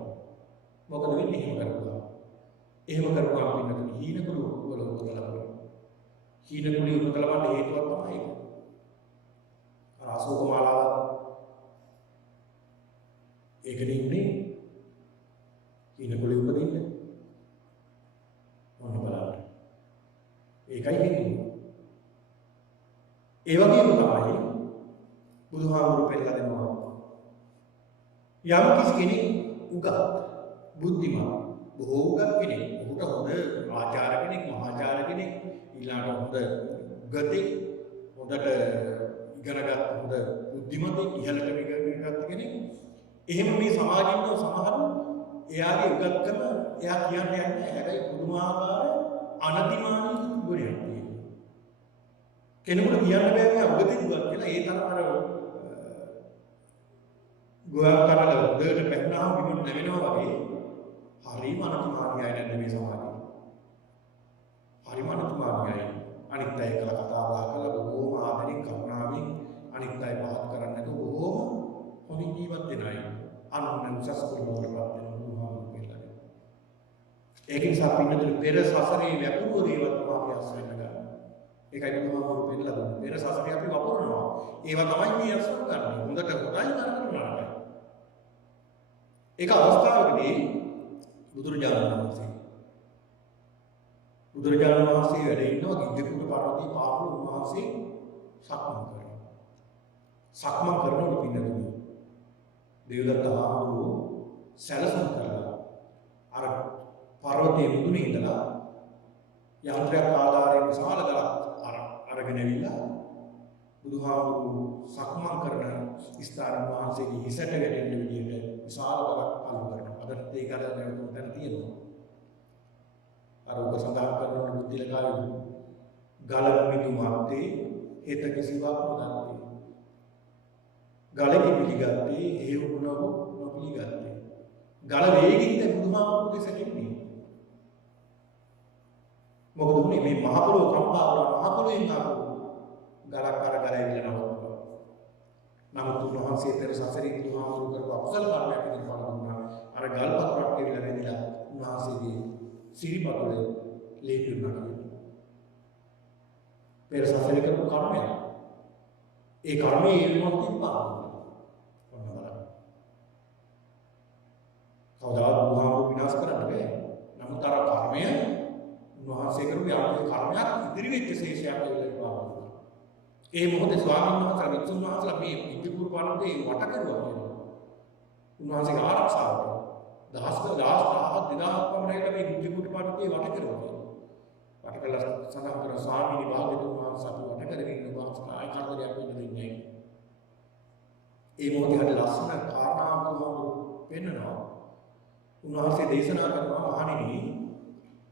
මොකද වෙන්නේ එහෙම කරපුවා? එහෙම කරපුවාම පින්නතුනි හීනකුළු වල උපතලා බලන්න. හීනකුළු උපතලා බලන්න හේතුවක් තමයි ඒක. අර අශෝක මාලාව ඒකනේ ඉන්නේ. හීනකුළු උපදින්න. මොන බලන්න. ඒකයි හේතුව. ඒ වගේම තමයි බුදුහාමුදුරු පෙන්නලා දෙනවා. යම් කිසි කෙනෙක් උගත් බුද්ධිමත් බොහෝ උගත් කෙනෙක්, ඔහුට හොඳ ආචාර කෙනෙක්, මහාචාර කෙනෙක්, ඊළඟට හොඳ උගතෙක්, හොඳට ඉගෙනගත් හොඳ බුද්ධිමතෙක්, ඉහළට ඉගෙනගත් කෙනෙක්. එහෙම මේ සමාජින්ව සමහරු එයාගේ උගත්කම එයා කියන්නේ නැහැ. හැබැයි පුදුමාකාර අනතිමානී ගුණයක් තියෙනවා. කෙනෙකුට කියන්න බෑ මෙයා උගතින් උගත් කියලා. ඒ තරම් අර ගෝයක් කරලා උදේට පැන්නාම විමුණ නැවෙනවා වගේ හරිම අනතිමානියයි නැද්ද මේ සමාජයේ? හරිම අනතිමානියයි. අනිත් අය කතා බහ කරලා බොහෝම ආදරෙන් කරුණාවෙන් අනිත් අය පහත් කරන්නේ නැතුව බොහෝම හොඳින් ජීවත් වෙන අය. අනුන් උසස් කුලවලපත් වෙන බුදුහාමුදුරුවෝ කියලා. ඒක නිසා පින්නතුනි පෙර සසරේ වැපුරු දේවල් තමයි අස්වෙන්න ගන්න. ඒකයි බුදුහාමුදුරුවෝ පෙන්නලා දුන්නේ. පෙර සසරේ අපි වපුරනවා. ඒවා තමයි මේ අස්වන්න ගන්න. හොඳට හොඳයි නරකට. ඒක අවස්ථාවකදී බුදුරජාණන් වහන්සේ වැඩ ඉන්නවා ගිජ්ජකූට පර්වතයේ පාමුල උන්වහන්සේ සක්මන් කරනවා. සක්මන් කරනකොට පින්නතුනි දේවදත්ත හාමුදුරුවෝ සැලසුම් කරලා අර පර්වතයේ මුදුනේ ඉඳලා යන්ත්‍රයක් ආධාරයෙන් විශාල ගලක් අරගෙන ඇවිල්ලා බුදුහාමුදුරුවෝ සක්මන් කරන ස්ථාන වහන්සේගේ හිසට වැටෙන්න විදිහට විශාල ගලක් අලු කරනවා. අදත් ඒ ගල නැවතුම් තැන තියෙනවා. අර උග සඳහන් කරන බුද්ධිලකාවේ ගල මිතු මැත්තේ හෙත කිසිවක් නොදන්නේ. ගලෙහි පිළිගත්තේ ඒ වුණව නොපිළිගත්තේ. ගල වේගින් බුදුහාමුදුරුවෝ දෙසට ඉන්නේ. මොකද උනේ මේ මහ පොළොව කම්පා වුණා. මහ පොළොවෙන් ආපු ගලක් අර ගල ඇවිල්ලා නවතුණා. නමුත් උන්වහන්සේ පෙර සසරේ බුදුහාමුදුරුවෝ කරපු අකුසල කර්මයක් විදිහට බලනවා. අර ගල් පතරක් ඇවිල්ලා රැඳිලා උන්වහන්සේගේ සිරිපතුලේ ලේපිරුණා කියනවා. පෙර සසරේ කරපු කර්මයක්. ඒ කර්මයේ ඒ වෙනවත් තිබ්බා. ඔන්න බලන්න. කවදාවත් බුදුහාමුදුරුවෝ විනාශ කරන්න බෑ. නමුත් අර කර්මය උන්වහන්සේ කරපු යම් කර්මයක් ඉදිරි වෙච්ච ශේෂයක් ඇවිල්ලා ඉපාවා. ඒ මොහොතේ ස්වාමීන් වහන්සේලා විසුණු වහන්සේලා මේ විද්‍යපුර පර්වතේ වට කරුවා කියනවා. උන්වහන්සේගේ ආරක්ෂාවට දහස් 2000ක් පමණ මේ විද්‍යපුර පර්වතේ වට කරුවා කියනවා. වට කළා සඳහන් කරන ස්වාමීනි භාග්‍යතුන් වහන්සේ අපි වට කරගෙන ඉන්න වහන්සේ ආය කරදරයක් වෙන්න දෙන්නේ නැහැ. ඒ මොහොතේ හරි ලස්සන කාරණාවක් පෙන්නනවා. උන්වහන්සේ දේශනා කරනවා මහණෙනි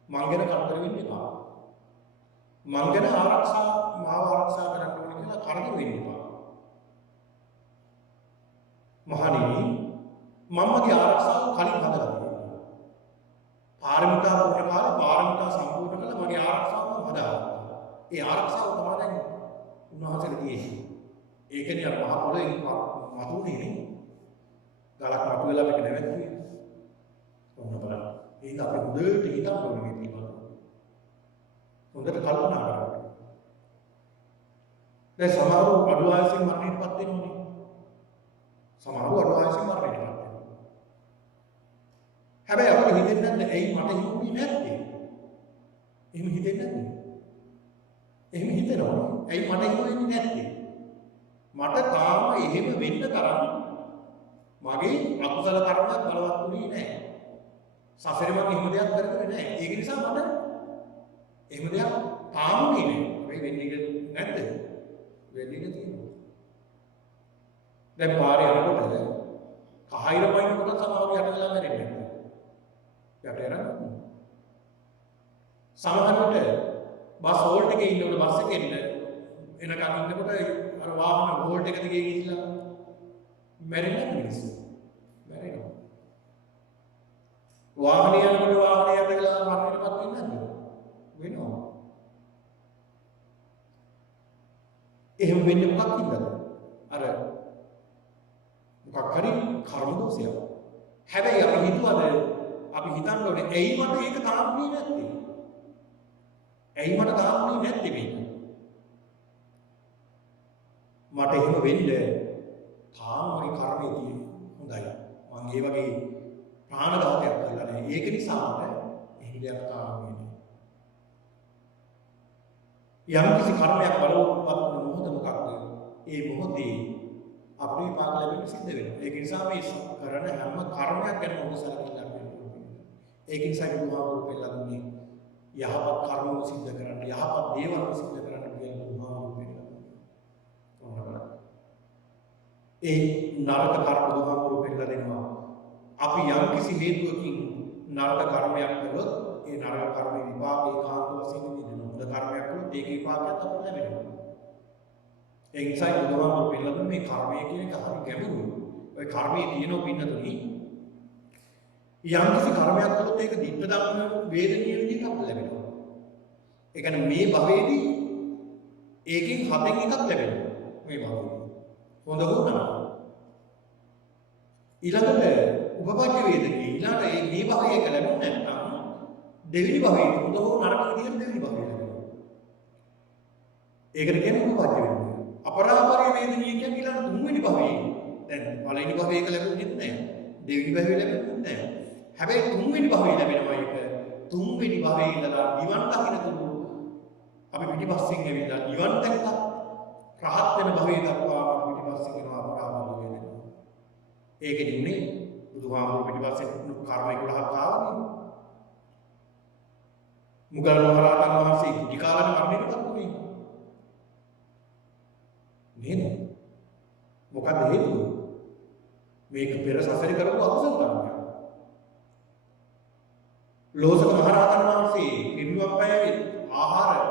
මං ගැන කරදර වෙන්න එපා. මං ගැන මාව ආරක්ෂා කරන්න ඕනේ කියලා කරදර වෙන්න එපා. මහණෙනි මම මගේ ආරක්ෂාව කලින් හදලා තියෙනවා. පාරමිතා පුරන කාලේ පාරමිතා සම්පූර්ණ කළා මගේ ආරක්ෂාව මම හදාගත්තා. ඒ ආරක්ෂාව තමයි දැන් උන්වහන්සේට තියෙන්නේ. ඒකනේ අර මහ පොළොවේ මතුනේ නේ. ගලක් මතුවලා මේක නැවතුනේ. ඔන්න බලන්න. ඒක අපි හොඳට හිතන්න ඕනේ මේ පිළිබඳව. හොඳට කල්පනා කරන්න. දැන් සමහරව අඩු ආයසෙන් මරණයටපත් වෙනෝනේ. සමහරව අඩු ආයසෙන් මරණයටපත් වෙනවා. හැබැයි අපිට හිතෙන්නේ නැද්ද ඇයි මට හිතුනේ නැත්තේ? එහෙම හිතෙන්නේ නැද්ද? එහෙම හිතනවා. ඇයි මට හිතුනේ නැත්තේ? මට තාම එහෙම වෙන්න තරම් මගේ අකුසල කර්මයක් බලවත් වුණේ නැහැ. සසරේ මම එහෙම දෙයක් කරන්නේ නැහැ. ඒක නිසා මට එහෙම දෙයක් තාම වෙන්නේ නැහැ. වෙන්නේ නැද්ද? වෙන්නේ තියෙනවා. දැන් පාරේ යනකොට කහිර පයින්නකොට සමහරව යට වෙලා මැරෙන්නේ නැහැ. යට යනවා. සමහරවිට බස් හෝල්ට් එකේ ඉන්නකොට බස් එකේ එනකන් ඉන්නකොට අර වාහන හෝල්ට් එක දිගේ ගිහිල්ලා මැරෙන්නේ මිනිස්සු. මැරෙනවා. වාහනේ යනකොට වාහනේ යට වෙලා මරණයටපත් වෙන්නේ නැද්ද? වෙනවා. එහෙම වෙන්නේ මොකක්ද? අර මොකක් හරි කර්ම දෝෂයක්. හැබැයි අපි හිතුවද අපි හිතන්න ඕනේ ඇයි මට ඒක තාම නැත්තේ? ඇයි මට තාම නැත්තේ මේක? මට එහෙම වෙන්න තාම මගේ කර්මයේ තියෙන හොඳයි. මම ඒ වගේ ප්‍රාණඝාතයක් කරලා නැහැ. ඒක නිසා මට එහෙම දෙයක් තාම වෙන්නේ. යම් කිසි කර්මයක් බලවත් වන මොහොත මොකක්ද? ඒ මොහොතේ අපේ විපාක ලැබෙන්න සිද්ධ වෙනවා. ඒක නිසා මේ කරන හැම කර්මයක් ගැන හොඳ සැලකිල්ලක් වෙන්න ඕනේ. ඒක නිසා බුදුහාමුදුරුවෝ පෙන්නලා දුන්නේ යහපත් කර්ම සිද්ධ කරන්න, යහපත් දේවල් සිද්ධ කරන්න කියලා බුදුහාමුදුරුවෝ පෙන්නලා දුන්නා. ඒ නරක කර්ම බුදුහාමුදුරුවෝ පෙන්නලා දෙනවා. අපි යම් කිසි හේතුවකින් නරක කර්මයක් කළොත් ඒ නරක කර්මේ විපාකේ කාන්ත වශයෙන් විඳිනවා. හොඳ කර්මයක් කළොත් ඒකේ විපාකයක් අපිට ලැබෙනවා. ඒ නිසා බුදුහාමුදුරුවෝ පෙන්නලා දුන්නේ මේ කර්මය කියන එක හරි ගැඹුරුයි. ඔය කර්මයේ තියෙන පින්නතුනි යම් කිසි කර්මයක් කළොත් ඒක දිට්ඨ ධම්ම වේදනීය විදිහට අපිට ලැබෙනවා. ඒ කියන්නේ මේ භවයේදී ඒකෙන් හතෙන් එකක් ලැබෙනවා. මේ භවයේදී. හොඳ වුණා. ඊළඟට උපපජ්ජ වේදනීය ඊළඟට මේ භවයේ එක ලැබුණ නැත්නම් දෙවෙනි භවයේදී හොඳ හෝ නරක විදිහට දෙවෙනි භවයේ ලැබෙනවා. ඒකට කියන්නේ උපපජ්ජ වේදනීය. අපරාපරිය වේදනීය කියන්නේ ඊළඟ තුන්වෙනි භවයේ. දැන් පළවෙනි භවයේ එක ලැබුණෙත් නැහැ. දෙවෙනි භවයේ ලැබෙන්නේ නැහැ. හැබැයි තුන්වෙනි භවයේ ලැබෙනවා ඒක. තුන්වෙනි භවයේ ඉඳලා නිවන් දකින්න තුරු අපි පිටිපස්සෙන් ඇවිල්ලා නිවන් දැක්කා. රහත් වෙන භවයේ දක්වා අපි පිටිපස්සෙන් යනවා අපරාපරිය වේදනීය. ඒකෙදි උනේ බුදුහාමුදුරුවෝ පිටිපස්සෙන් කර්ම 11ක් ආවනේ. මුගල් මහරහතන් වහන්සේ කුටි කාලේ මරණයටපත් වුණේ. නේද? මොකද හේතුව? මේක පෙර සසරේ කරපු අකුසල කර්මයක්. ලෝසක මහරහතන් වහන්සේ පිරිනුවම් පෑවේ ආහාර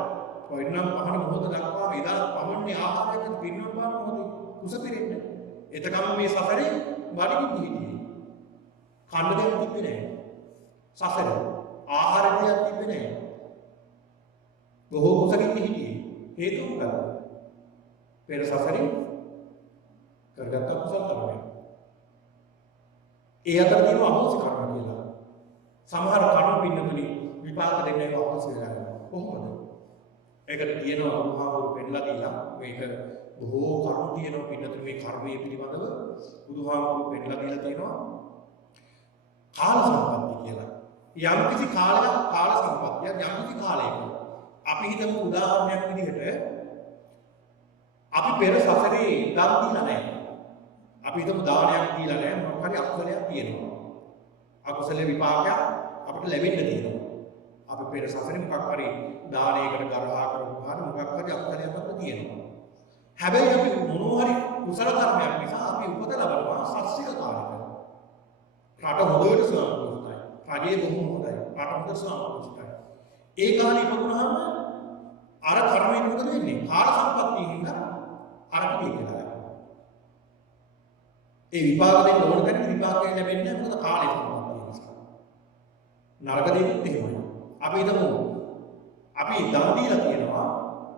පොයින්නම් පහන මොහොත දක්වා එදා පමණේ ආහාරයෙන් පිරිනුවම් පාන මොහොතේ කුස පිරෙන්නේ. එතකම මේ සසරේ බඩගිනි හිටියේ. කන්න දෙයක් තිබ්බේ නැහැ. සසරේ ආහාර දෙයක් තිබ්බේ නැහැ. බොහෝ කුසකින් හිටියේ. හේතුව මොකද? පෙර සසරින් කරගත් කුසල කර්මය. ඒ අතර තියෙන අහෝසි කර්ම කියලා. සමහර කර්ම පින්නතුනි විපාක දෙන්නේ අහෝසි වෙලා. කොහොමද? ඒකට කියනවා බුදුහාමුදුරුවෝ පෙන්නලා දීලා මේක බොහෝ කර්ම තියෙනවා පින්නතුනි මේ කර්මයේ පිළිබඳව බුදුහාමුදුරුවෝ පෙන්නලා දීලා තියෙනවා කාල සම්පත්තිය කියලා. යම් කිසි කාලයක් කාල සම්පත්තිය යම් කිසි කාලයක අපි හිතමු උදාහරණයක් විදිහට අපි පෙර සසරේ දන් දීලා නැහැ. අපි හිතමු දානයක් දීලා නැහැ මොකක් හරි අකුසලයක් තියෙනවා. අකුසලේ විපාකයක් අපිට ලැබෙන්න තියෙනවා. අපි පෙර සසරේ මොකක් හරි දානයකට ගරහා කරපුවාම මොකක් හරි අකුසලයක් අපිට තියෙනවා. හැබැයි අපි මොනවා හරි කුසල කර්මයක් නිසා අපි උපත ලබනවා සස්සික කාලෙක. රට හොඳට සුවපත්. රජයේ බොහොම හොඳයි. රට හොඳට සුවපත්. ඒ කාලේ ඉපදුනහම අර කර්මයෙන් මොකද වෙන්නේ? කාල සම්පත්තියෙන් හින්දා අර පිළිගලා යනවා. ඒ විපාක දෙන්න ඕන තැනක විපාකය ලැබෙන්නේ නැහැ මොකද කාලේ සම්පත්තිය නිසා. නරක දෙයක් එහෙමයි. අපි හිතමු අපි දන් දීලා කියනවා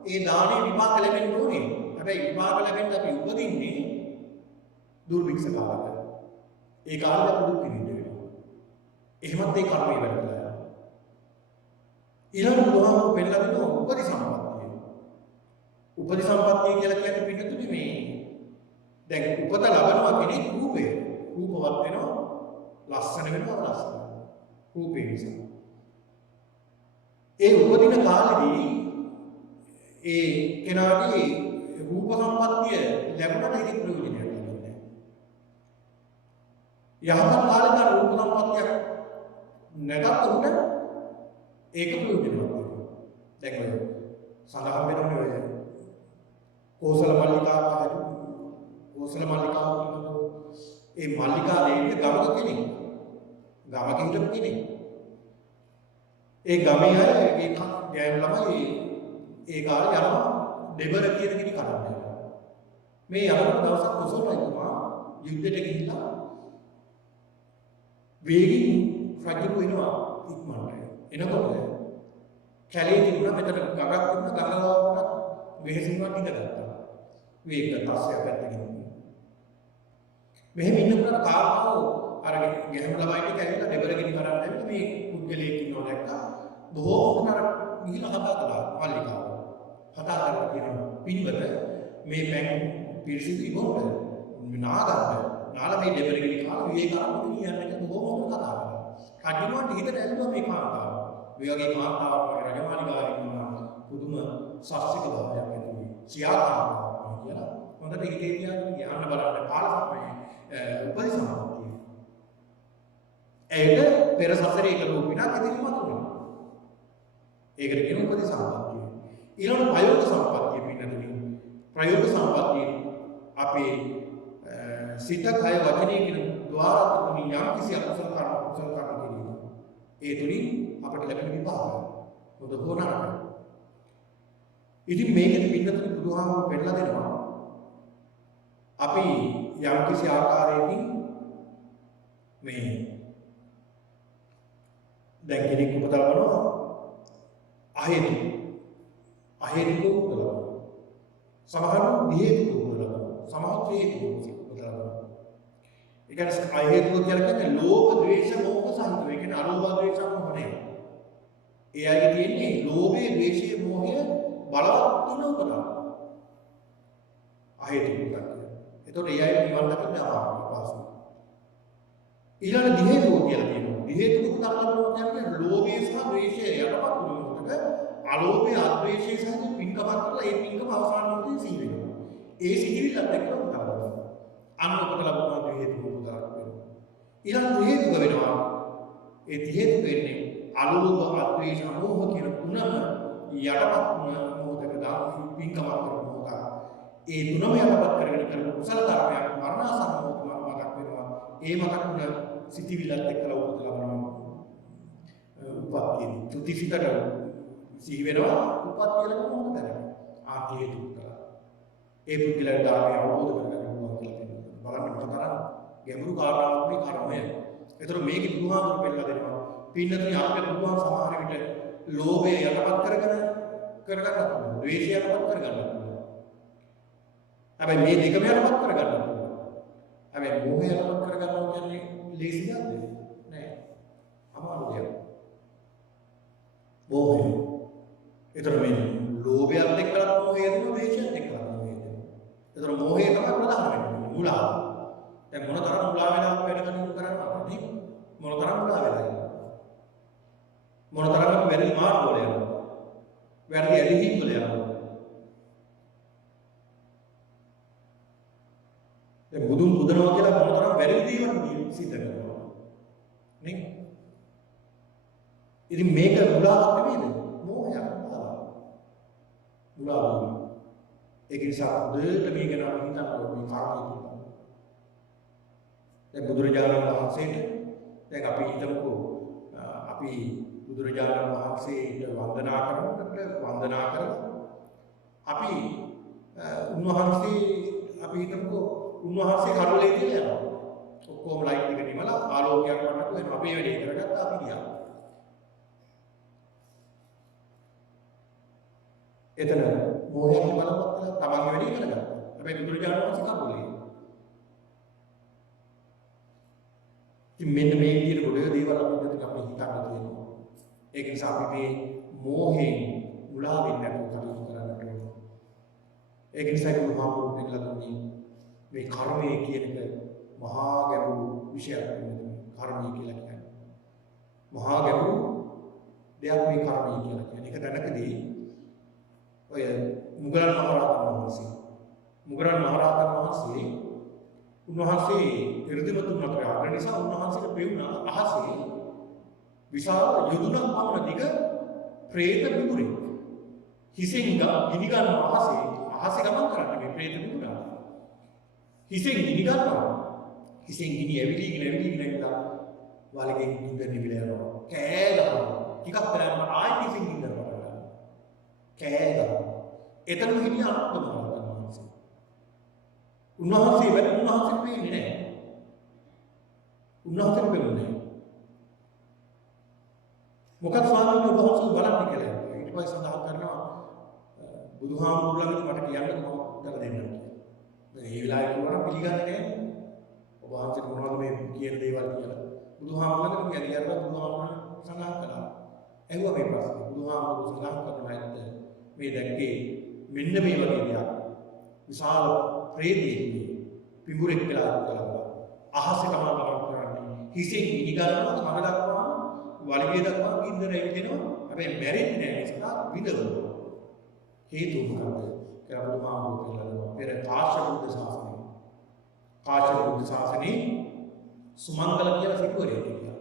ඒ දානේ විපාක ලැබෙන්න ඕනේ. හැබැයි විපාක ලැබෙන්න අපි උපදින්නේ දුර්වික්ෂ කාලයක. ඒ කාලේ අපි දුක් විඳින්න වෙනවා. එහෙමත් ඒ කර්මය වැඩ කරලා යනවා. ඊළඟ බුදුහාමුදුරුවෝ පෙන්නලා දෙනවා උපදි සම්පත්තිය. උපදි සම්පත්තිය කියලා කියන්නේ පිටුතුනේ මේ දැන් උපත ලබනවා කෙනෙක් රූපේ. රූපවත් වෙනවා, ලස්සන වෙනවා, ලස්සන. රූපේ නිසා. ඒ උපදින කාලෙදී ඒ කෙනාගේ රූප සම්පත්තිය ලැබුණට ඉති ප්‍රයෝජනයක් නැහැ. යහපත් කාලෙක රූප සම්පත්තියක් නැතත් උන්ට ඒක ප්‍රයෝජනවත් වෙනවා. දැන් ඔය සඳහන් වෙනවනේ ඔය කෝසල මල්ලිකාව කෝසල මල්ලිකාව කියනකොට ඒ මල්ලිකා දෙවියන් ගමක කෙනෙක්. ගමක හිටපු කෙනෙක්. ඒ ගමේ අය ඒ ගෑනු ළමයි ඒ කාලේ යනවා දෙබර කියන කෙනෙක් කරන්නේ. මේ යනකොට දවසක් කොසල්වයිතුමා යුද්ධයට ගිහිල්ලා වේගින් රජු වෙනවා ඉක්මනට. එනකොට කැලේ තිබුණා මෙතන ගඟක් තිබුණා ගඟවකට වෙහෙසින්වත් ඉඳගත්තා. වේග තස්සයක් පැත්තකින්. මෙහෙම ඉන්නකොට කාර්යව අර ගැහම ළමයිට කැවිලා දෙබර ගෙනි කරන්න ඇවිත් මේ පුද්ගලයෙක් ඉන්නවා දැක්කා. බොහෝම නර ගිහිලා කතා කළා මල්ලිකාව. කතා කරලා කියනවා පින්වත මේ පැන් පිරිසිදු ඉබොන්න නාගන්න නාලා මේ දෙබර ගෙනි කාලා විවේක කරමුද කියන්නේ බොහෝම කතා කරා. කඩිනුවට හිතට ඇල්ලුවා මේ කාන්තාව. මේ වගේ කාන්තාවක් රජමාලිගාවේ ඉන්නවා පුදුම සස්සික භාවයක් ඇති. සියාකාරතාවක් කියලා. හොඳට හිතේ තියාගෙන යන්න බලන්න කාල සමයේ උපදි සම්පත්තිය. ඒක පෙර සසරේ කරපු විනා කෙදිරිම තුනේ. ඒකට කියන උපදි සම්පත්තිය. ඊළඟ ප්‍රයෝග සම්පත්තිය පින්නතුනි. ප්‍රයෝග සම්පත්තිය අපේ සිත කය වචනේ කියන ద్వාර තුنين යම් කිසි අකුසල කර්ම කිරීම. ඒ තුලින් අපට ලැබෙන විපාක මොකද හොනරක. ඉතින් මේකෙදි පින්නතුනි බුදුහාමුදුරුවෝ පෙන්නලා දෙනවා අපි යම් කිසි ආකාරයකින් මේ දැන් කෙනෙක් උපත ලබනවා අහේතුක උපත ලබනවා. සමහරව දිහේතුක උපත ලබනවා. සමහරව ත්‍රිහේතුක උපත ලබනවා. ඒ කියන්නේ අහේතුක කියලා කියන්නේ ලෝභ, ද්වේෂ, මෝහ සංකේත. ඒ කියන්නේ අලෝභ, ද්වේෂ, මෝහ නේ. ඒ අයගේ තියෙන්නේ ලෝභය, ද්වේෂය, මෝහය බලවත් වෙන උපත. අහේතුක උපත. එතකොට ඒ අය නිවන් දකින්න ආවා පාසු. ඊළඟ දිහේතුක කියලා කියනවා. දිහේතුක උපත ලබනවා කියන්නේ ලෝභය සහ ද්වේෂය යටපත් වෙනකොට අලෝභය, අද්වේෂය සහ පින්කමක් කරලා ඒ පින්කම අවසාන මොහොතේ සිහි වෙනවා. ඒ සිහිවිල්ලත් එක්ක උපත ලබනවා. අන්න උපත ලබනවා දිහේතුක උපතක් වෙනවා. ඊළඟ දිහේතුක වෙනවා. ඒ දිහේතුක වෙන්නේ අලෝභ, අද්වේෂ, මෝහ කියන තුනම යටපත් වුණ මොහොතක දා පින්කමක් කරන මොහොතක්. ඒ තුනම යටපත් කරගෙන කරන කුසල කර්මයක් මරණාසන්න මොහොතක් වෙනවා. ඒ මතක් වුණ සිතිවිල්ලත් එක්කලා උපත ලබනවා. උපත්ති තුතිසිතට සිහි වෙනවා උපත්ති ලැබෙන මොහොතට. ආදී හේතු කරලා. ඒ පුද්ගලයාට ධර්මය අවබෝධ කරගන්න පුළුවන් කියලා බලන්න මතරම් ගැඹුරු කාරණාවක් මේ කර්මය. ඒතර මේකේ බුදුහාමුදුරු පෙන්නලා දෙනවා. පින්නතුනි අපේ බුදුහාම සමහර විට ලෝභය යටපත් කරගන්න පුළුවන්. ද්වේෂය යටපත් කරගන්න පුළුවන්. හැබැයි මේ දෙකම යටපත් කරගන්න පුළුවන්. හැබැයි මෝහය යටපත් කරගන්නවා කියන්නේ ලේසි දෙයක් නෑ. අමාරු දෙයක්. මෝහය. ඒතර මේ ලෝභයත් එක්කලා මෝහය දෙනවා, ද්වේෂයත් එක්කලා මෝහය දෙනවා. ඒතර මෝහය තමයි ප්‍රධාන වෙන්නේ. මුලාව. දැන් මොනතරම් මුලා වෙලා වැඩ කටයුතු කරනවද නේ? මොනතරම් මුලා වෙලා ඉන්නවා. මොනතරම් වැරදි මාර්ග වල යනවා. වැරදි ඇලිහිම් වල යනවා. දැන් බුදුන් බුදනවා කියලා මොනතරම් වැරදි දේවල් සිද්ධ කරනවා. නේ? ඉතින් මේක මුලාවක් නෙමෙයිද? මෝහයක් මුලාවක්. ඒක නිසා දෙයට මේ ගැන අපි හිතන්න ඕනේ මේ කර්මය පිළිබඳව. දැන් බුදුරජාණන් වහන්සේට දැන් අපි හිතමුකෝ අපි බුදුරජාණන් වහන්සේට වන්දනා කරලා අපි උන්වහන්සේ අපි හිතමුකෝ උන්වහන්සේ කරුලේ කියලා යනවා. ඔක්කොම ලයිට් එක නිමලා ආලෝකයක් වන්නට වෙන අපේ වැඩේ කරගත්තා අපි ගියා. එතන මොහොතක් බලපත් තමන්ගේ වැඩේ කරගත්තා. හැබැයි බුදුරජාණන් වහන්සේ කරුලේ. ඉතින් මෙන්න මේ විදිහට ගොඩේ දේවල් අපි හිතන්න තියෙනවා. ඒක නිසා අපි මේ මෝහයෙන් මුලා වෙන්නේ නැතුව කටයුතු කරන්නට ඕනේ. ඒක නිසා බුදුහාමුදුරුවෝ දෙන්නලා දුන්නේ මේ කර්මය කියන එක මහා ගැඹුරු විෂයක් නෙමෙයි. කර්මය කියලා කියන්නේ. මහා ගැඹුරු දෙයක් මේ කර්මය කියලා කියන්නේ. ඒක දැනකදී ඔය මුගලන් මහරහතන් වහන්සේ උන්වහන්සේ ඉර්ධිමතුන් අතර ආගම නිසා උන්වහන්සේට පෙවුණා අහසේ විශාල යොදුනක් පමණ දිග ප්‍රේත පිටුරේ. හිසෙන් ගිනි ගන්න අහසේ ගමන් කරන්නේ මේ ප්‍රේත පිටුරා. හිසෙන් ගිනි ගන්නවා. හිසෙන් ගිනි ඇවිලීගෙන ඉඳලා වලගෙන් දුඳ නිවිලා යනවා. කෑ ගහනවා. ටිකක් කරාම ආයෙත් හිසෙන් ගිනි ගන්නවා. කෑ ගහනවා. එතන හිටිය අනුත්තම මහරහතන් වහන්සේ. උන්වහන්සේ පේන්නේ නැහැ. උන්වහන්සේට පේන්නේ මොකද ස්වාමීන් වහන්සේ බලන්න කියලා. ඊට පස්සේ සඳහන් කරනවා බුදුහාමුදුරුවෝ ළඟදී මට කියන්න කොහොමද දෙන්න කියලා. දැන් ඒ වෙලාවේ කිව්වනම් පිළිගන්නේ නැහැ. ඔබ වහන්සේට මොනවද මේ කියන දේවල් කියලා. බුදුහාමුදුරුවෝ ළඟදී කියනවා බුදුහාමුදුරුවෝ සඳහන් කළා. ඇහුවා මේ ප්‍රශ්නේ. බුදුහාමුදුරුවෝ සඳහන් කරනවා ඇත්ත මේ දැක්කේ මෙන්න මේ වගේ දෙයක්. විශාල ප්‍රේතයෙක් පිඹුරෙක් කියලා කරලා අහසේ තමයි කරන්නේ. හිසෙන් ඉනි ගන්නවා කන දක්වා වලගේ දක්වා ගින්දර එවිදිනවා. හැබැයි මැරෙන්නේ නැහැ නිසා විඳවනවා. හේතුව මොකක්ද? කියලා බුදුහාමුදුරුවෝ කියලා දෙනවා. පෙර කාශ්‍යප බුද්ධ ශාසනය. කාශ්‍යප බුද්ධ ශාසනයේ සුමංගල කියලා සිටුවරයෙක් කියලා.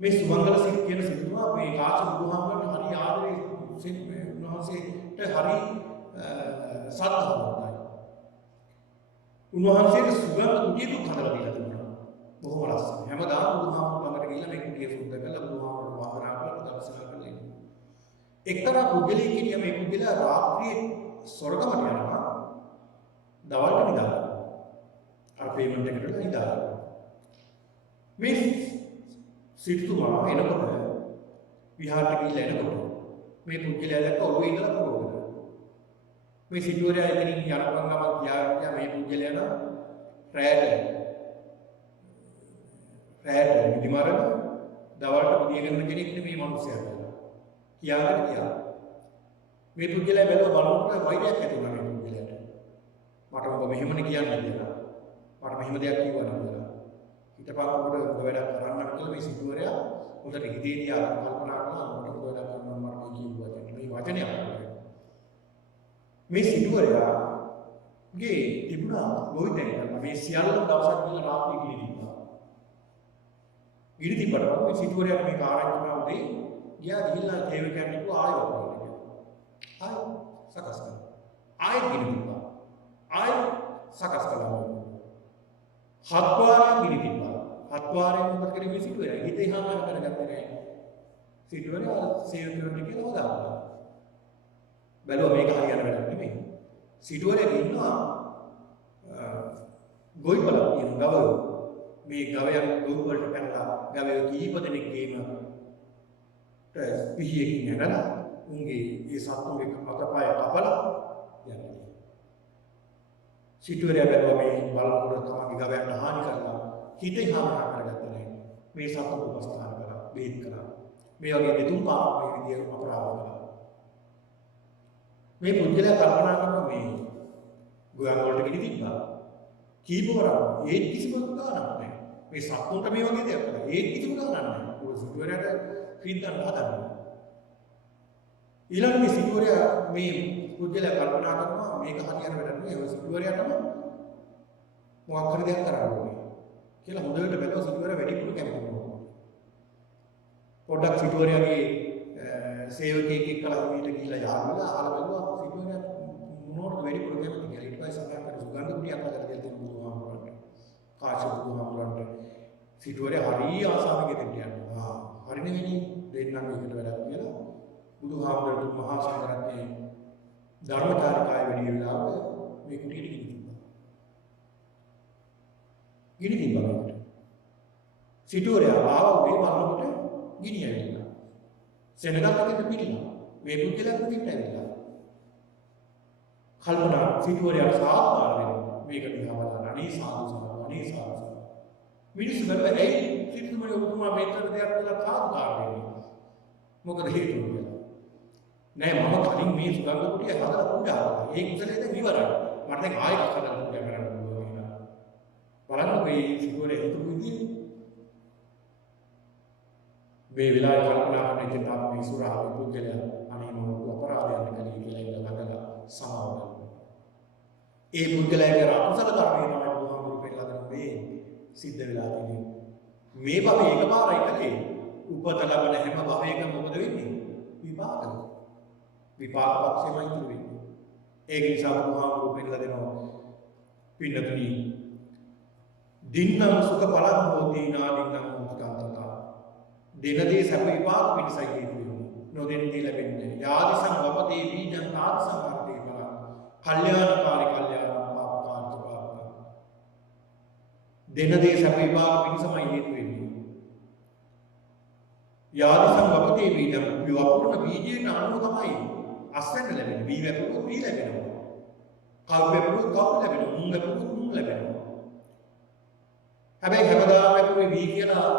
මේ සුමංගල සිට කියන සිටුවා මේ කාශ්‍යප බුදුහාමුදුරුවන්ට හරි ආදරේ උන්වහන්සේට හරි සත්‍යවන්තයි. උන්වහන්සේට සුගන්ධ කුටියකුත් හදලා දීලා තිබුණා. බොහොම ලස්සනයි. හැමදාම බුදුහාමුදුරුවෝ ළඟට ගිහිල්ලා මේ කුටිය සුද්ධ කරලා බුදුහාමුදුරුවෝ වන්දනා කරලා දර්ශන කරලා ඉන්නවා. එක්තරා පුද්ගලයෙක් ඉන්නවා මේ පුද්ගලයා රාත්‍රියේ ස්වර්ගමට යනවා. දවල්ට නිදාගන්නවා. අර පේමන්ට් එකට නිදාගන්නවා. මේ සිටුතුමා එනකොට විහාරට ගිහිල්ලා එනකොට මේ පුද්ගලයා දැක්ක ඔළුවේ ඉඳලා පොරවනවා. මේ සිටුවරයා එතනින් යනපන් ගමන් ගියා මේ පුද්ගලයා නම් රැයට නිදිමරන දවල්ට පුදිය ගන්න කෙනෙක් නෙමේ මේ මිනිස්සයා කියලා. කියාගෙන ගියා. මේ පුද්ගලයා බැලුවා බලනකොට වෛරයක් ඇති වුණා මේ පුද්ගලයාට. මට ඔබ මෙහෙමනේ කියන්නේ කියලා. මට මෙහෙම දෙයක් කිව්වා නේද කියලා. හිතපන් ඔබට ඔබ වැඩක් කරන්න කියලා මේ සිටුවරයා හොඳට හිතේ තියාගෙන කල්පනා කළා මට ඔබ වැඩක් කරන්න මට කිව්වා මේ වචනයක්. මේ සිටුවරයාගේ තිබුණා ගොවිතැන් කරනවා. මේ සියල්ලම දවසක් ගිහලා රාත්‍රියේ ගිනි තිබ්බා. ගිනි තිබ්බට මේ සිටුවරයා මේ කාර්යය කරනවා උදේ ගියා ගිහිල්ලා දේවකයන් කිව්වා ආයෙ වතුර දෙන්න. ආයෙ සකස් කරනවා. ආයෙ ගිනි තිබ්බා. ආයෙ සකස් කළා. හත් වාරයක් ගිනි තිබ්බා. හත් වාරයක් මොකද කරේ මේ සිටුවරයා? හිතේ හාමන කරගත්තේ නැහැ. සිටුවරයා සේවකයන්ට කියලා හදාගත්තා. බැලුවා මේක හරියන වැඩක් නෙමෙයි. සිටුවරේ ඉන්නවා ගොවිපළ කියන ගවයෝ. මේ ගවයන් ගොවි වලට පැනලා ගවයෝ කීප දෙනෙක්ගේම පිහියකින් නැගලා උන්ගේ ඒ සත්තුන්ගේ අතපය කපලා යනවා. සිටුවරේ බැලුවා මේ බලනකොට තමන්ගේ ගවයන්ට හානි කරලා හිතේ හාමනා කරගත්තා නැහැ. මේ සත්තු උපස්ථාන කරා, බේත් කරා. මේ වගේ දෙතුන් පාරක් මේ විදියට අපරාධ කළා. මේ පුද්ගලයා කල්පනා කරනවා මේ ගොයන් වලට ගිනි තිබ්බා. කීපවරක් ඒත් කිසිම ගාණක් නැහැ. මේ සත්තුන්ට මේ වගේ දෙයක් කරා. ඒත් කිසිම ගාණක් නැහැ. ඔය සිටුවරයාට ක්‍රීඩන් හදන්න. ඊළඟ මේ සිටුවරයා මේ පුද්ගලයා කල්පනා කරනවා මේක හරියන වැඩක් නෙවෙයි. ඔය සිටුවරයාටම මොකක් හරි දෙයක් කරන්න ඕනේ කියලා හොඳට බැලුවා. සිටුවරයා වැඩිපුර කැමති වුණා. පොඩ්ඩක් සිටුවරයාගේ සේවකයෙක් එක්කලා හිමීට ගිහිල්ලා යාළුවලා අහලා බැලුවා සිටුවරයා සිටුවරේ හරිය ආසාවෙන් ගෙදෙන්න යනවා. හරි නෙවෙයි දෙන්නම් එකට වැඩක් කියලා. බුදුහාමුදුරුවෝ මහා සංඝරත්නයේ ධර්මචාරිකාය වැඩි වෙලාවක මේ කුටියට ගිහින් තිබ්බා. ගිනි තිබ්බා මේකට. සිටුවරේ ආවගේ බලනකොට ගිනි ඇවිල්ලා. සෙනගක් දෙන්න පිළිලා. මේ පුද්ගලයා කුටියට ඇවිල්ලා. කල්පනා සිටුවරේ සාත්මාර වෙනවා. මේක දිහා බලලා අනේ සාදු සාදු අනේ සාදු. මිනිස්සු බැලුවා ඇයි සිටුමනේ ඔබතුමා මේතර දෙයක් කියලා සාදුකාර වෙන්නේ. මොකද හේතුව කියලා. නෑ මම කලින් මේ සුගන්ධ කුටිය හදලා පුඩා කරා. ඒ කුසලයේ දැන් ඉවරයි. මට දැන් ආයෙත් හදලා පුඩා කරන්න ඕන කියලා. බලන්න මේ සිටුවරේ හිතපු විදිහ මේ වෙලාවේ කල්පනා කරන ඉතින් තාම මේ සුරාවේ පුද්ගලයා අනේ මම අපරාධයක් කළේ කියලා ඉඳලා ළඟලා සමාව ගන්නවා. ඒ පුද්ගලයාගේ අකුසල කර්මය තමයි බුදුහාමුදුරු පෙන්නලා දෙන්නේ සිද්ධ වෙලා තියෙන්නේ. මේ භවයේ එකපාරයි කලේ උපත ලැබෙන හැම භවයකම මොකද වෙන්නේ? විපාක. විපාක පක්ෂෙමයි ඉතුරු වෙන්නේ. ඒක නිසා බුදුහාමුදුරු පෙන්නලා දෙනවා පින්නතුනි දින්නම් සුඛ බලං හෝති නාදින්නම් මුක්තන්තතා දෙනදී සැප විපාක පිණිසයි හේතු වෙන්නේ. නොදෙනදී ලැබෙන්නේ. යාදිසං වපතේ බීජං තාදිසං අර්ථේ බලං. කල්යාණකාරී කල්යාණ පාපකාරී පාපක. දෙනදී සැප විපාක පිණිසමයි හේතු වෙන්නේ. යාදිසං වපතේ බීජං විවපුරණ බීජයට අනුව තමයි අස්වැන්න ලැබෙන්නේ. බී වැපුරුත් බී ලැබෙනවා. කව් වැපුරුත් කව් ලැබෙනවා. මුං වැපුරුත් මුං ලැබෙනවා. හැබැයි හැමදාම වැපුරුවේ බී කියලා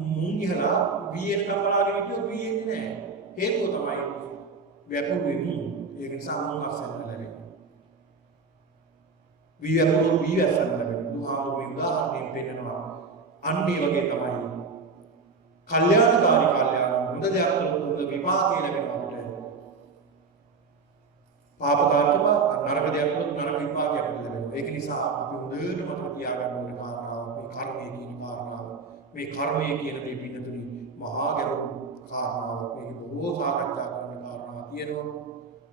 මුං ඉහලා බීයෙන් කපලාගෙන හිටියොත් බී එන්නේ නැහැ. හේතුව තමයි වැපුරුවේ මුං. ඒක නිසා මුං අස්වැන්න ලැබෙනවා. බී වැපුරුත් බී අස්වැන්න ලැබෙනවා. බුදුහාමුදුරුවෝ උදාහරණයෙන් පෙන්නනවා. අන්න ඒ වගේ තමයි කල්යාණකාරී කල්යාණ හොඳ දෙයක් කළොත් විපාකේ ලැබෙනවා. පාපකාරක නරක දෙයක් වුණොත් නරක විපාකයක් ලැබෙනවා. ඒක නිසා අපි හොඳට මතක තියාගන්න ඕනේ කාරණාව මේ කර්මය කියන කාරණාව. මේ කර්මය කියන දේ පින්නතුනි මහා ගැඹුරු කාරණාවක්. මේක බොහෝ සාකච්ඡා කරන කාරණාවක් තියෙනවා.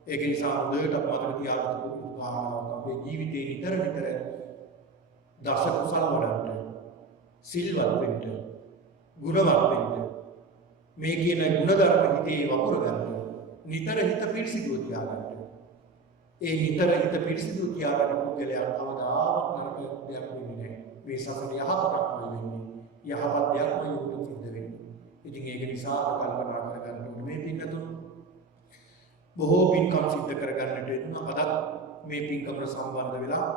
ඒක නිසා හොඳට මතක තියාගන්න ඕනේ කාරණාවක්. අපේ ජීවිතේ නිතර නිතර දස කුසල වලට සිල්වත් වෙන්න, ගුණවත් වෙන්න මේ කියන ගුණධර්ම හිතේ වපුර ගන්න. නිතර හිත පිරිසිදු තියාගන්න. ඒ නිතර හිත පිරිසිදු තියාගන්න පුද්ගලයා කවදාවත් නරක දෙයක් වෙන්නේ නැහැ. මේ සසර යහපතක්මයි වෙන්නේ. යහපත් දෙයක්මයි උතුම් සිද්ධ වෙන්නේ. ඉතින් ඒක නිසා කල්පනා කරගන්න ඕනේ මේ පින්නතුන් බොහෝ පින්කම් සිද්ධ කරගන්නට එන්න අදත් මේ පින්කමට සම්බන්ධ වෙලා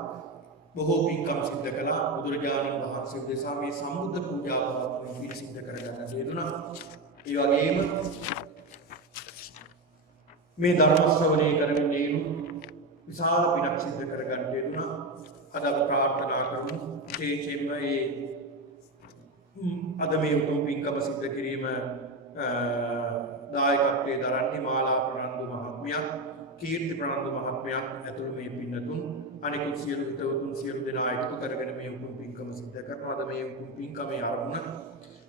බොහෝ පින්කම් සිද්ධ කළා. බුදුරජාණන් වහන්සේ දෙසා මේ සම්බුද්ධ පූජාවක් මේ සිද්ධ කරගන්න හේතුණා. ඒ වගේම මේ ධර්ම ශ්‍රවණය කරමින් ඉන්න විශාල පිනක් සිද්ධ කරගන්න යෙදුණා. අද ප්‍රාර්ථනා කරමු විශේෂයෙන්ම අද මේ උතුම් පින්කම සිද්ධ කිරීම දායකත්වයේ දරන්නේ මාලා ප්‍රනන්දු මහත්මියක්, කීර්ති ප්‍රනන්දු මහත්මියක් ඇතුළු මේ පින්නතුන් අනෙකුත් සියලු හිතවතුන් සියලු දෙනා එකතු කරගෙන මේ උතුම් පින්කම සිද්ධ කරනවා. අද මේ උතුම් පින්කමේ ආරම්භය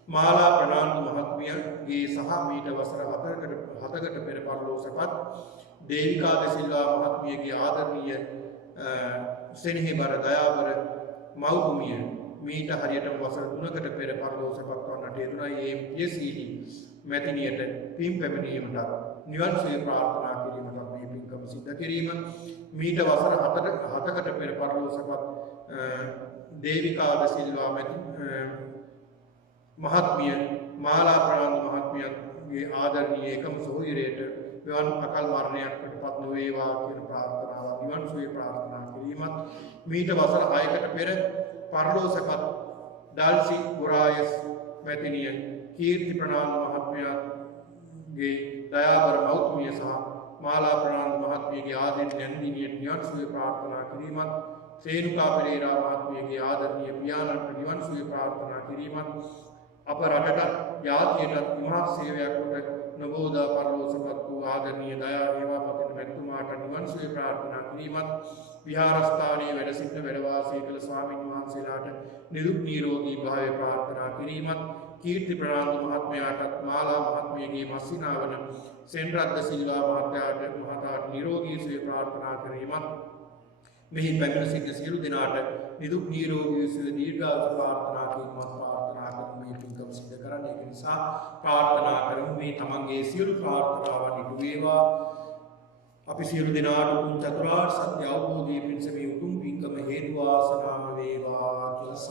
මාලා ප්‍රනන්දු මහත්මියගේ සහ මීට වසර 7කට පෙර පරලෝසපත් දේවිකා ද සිල්වා මහත්මියගේ ආදරණීය සෙනෙහබර දයාබර මව්භූමිය මීට හරියටම වසර 3කට පෙර පරලෝසපත් වන්නට යෙදුණා. ඒ පියසීලි මැතිණියට පින් පැමිණීමට නිවන් සුවය ප්‍රාර්ථනා කිරීමට මේ පින්කම සිද්ධ කිරීම මීට වසර 7කට පෙර පරලෝසපත් දේවිකා ද සිල්වා මහත්මිය මාලා ප්‍රනන්දු මහත්මියගේ ආදරණීය එකම සොහොයුරියට මෙවන් අකල් මරණයකට පත් නොවේවා කියන ප්‍රාර්ථනාව නිවන් සුවය ප්‍රාර්ථනා කිරීමත් මීට වසර 6කට පෙර පරලෝසපත් ඩල්සි ගොරායස් මැතිණිය කීර්ති ප්‍රනන්දු මහත්මියගේ දයාබර මෞතුමිය සහ මාලා ප්‍රනන්දු මහත්මියගේ ආදරණීය නැන්දිනියට නිවන් සුවය ප්‍රාර්ථනා කිරීමත් සේනුකා පෙරේරා මහත්මියගේ ආදරණීය පියාණන්ට නිවන් සුවය ප්‍රාර්ථනා කිරීමත් අප රටට යාතියටත් මහත් සේවයක් කොට නබෝදා පරලෝසපත් වූ ආදරණීය දයා හේවාපතින මැතිතුමාට නිවන් සුවය ප්‍රාර්ථනා කිරීමත් විහාරස්ථානයේ වැඩ සිටින වැඩ වාසය කළ ස්වාමීන් වහන්සේලාට නිරුක් නිරෝගී භාවය ප්‍රාර්ථනා කිරීමත් කීර්ති ප්‍රනන්දු මහත්මයාටත් මාලා මහත්මියගේ මස්සිනා වන සෙන්රද්ද සිල්වා මහතාට නිරෝගී සුවය ප්‍රාර්ථනා කිරීමත් මෙහි පැමිණ සිටින සියලු දෙනාට නිරුක් නිරෝගී සුවය දීර්ඝායුෂ ප්‍රාර්ථනා කිරීමත් ප්‍රාර්ථනා මේ පින්කම සිදු කරන්නේ. ඒක නිසා ප්‍රාර්ථනා කරමු මේ තමන්ගේ සියලු ප්‍රාර්ථනාවන් ඉටු වේවා. අපි සියලු දෙනාට උතුම් චතුරාර්ය සත්‍ය අවබෝධයේ පිණිස මේ උතුම් පින්කම හේතු වාසනාම වේවා කියලා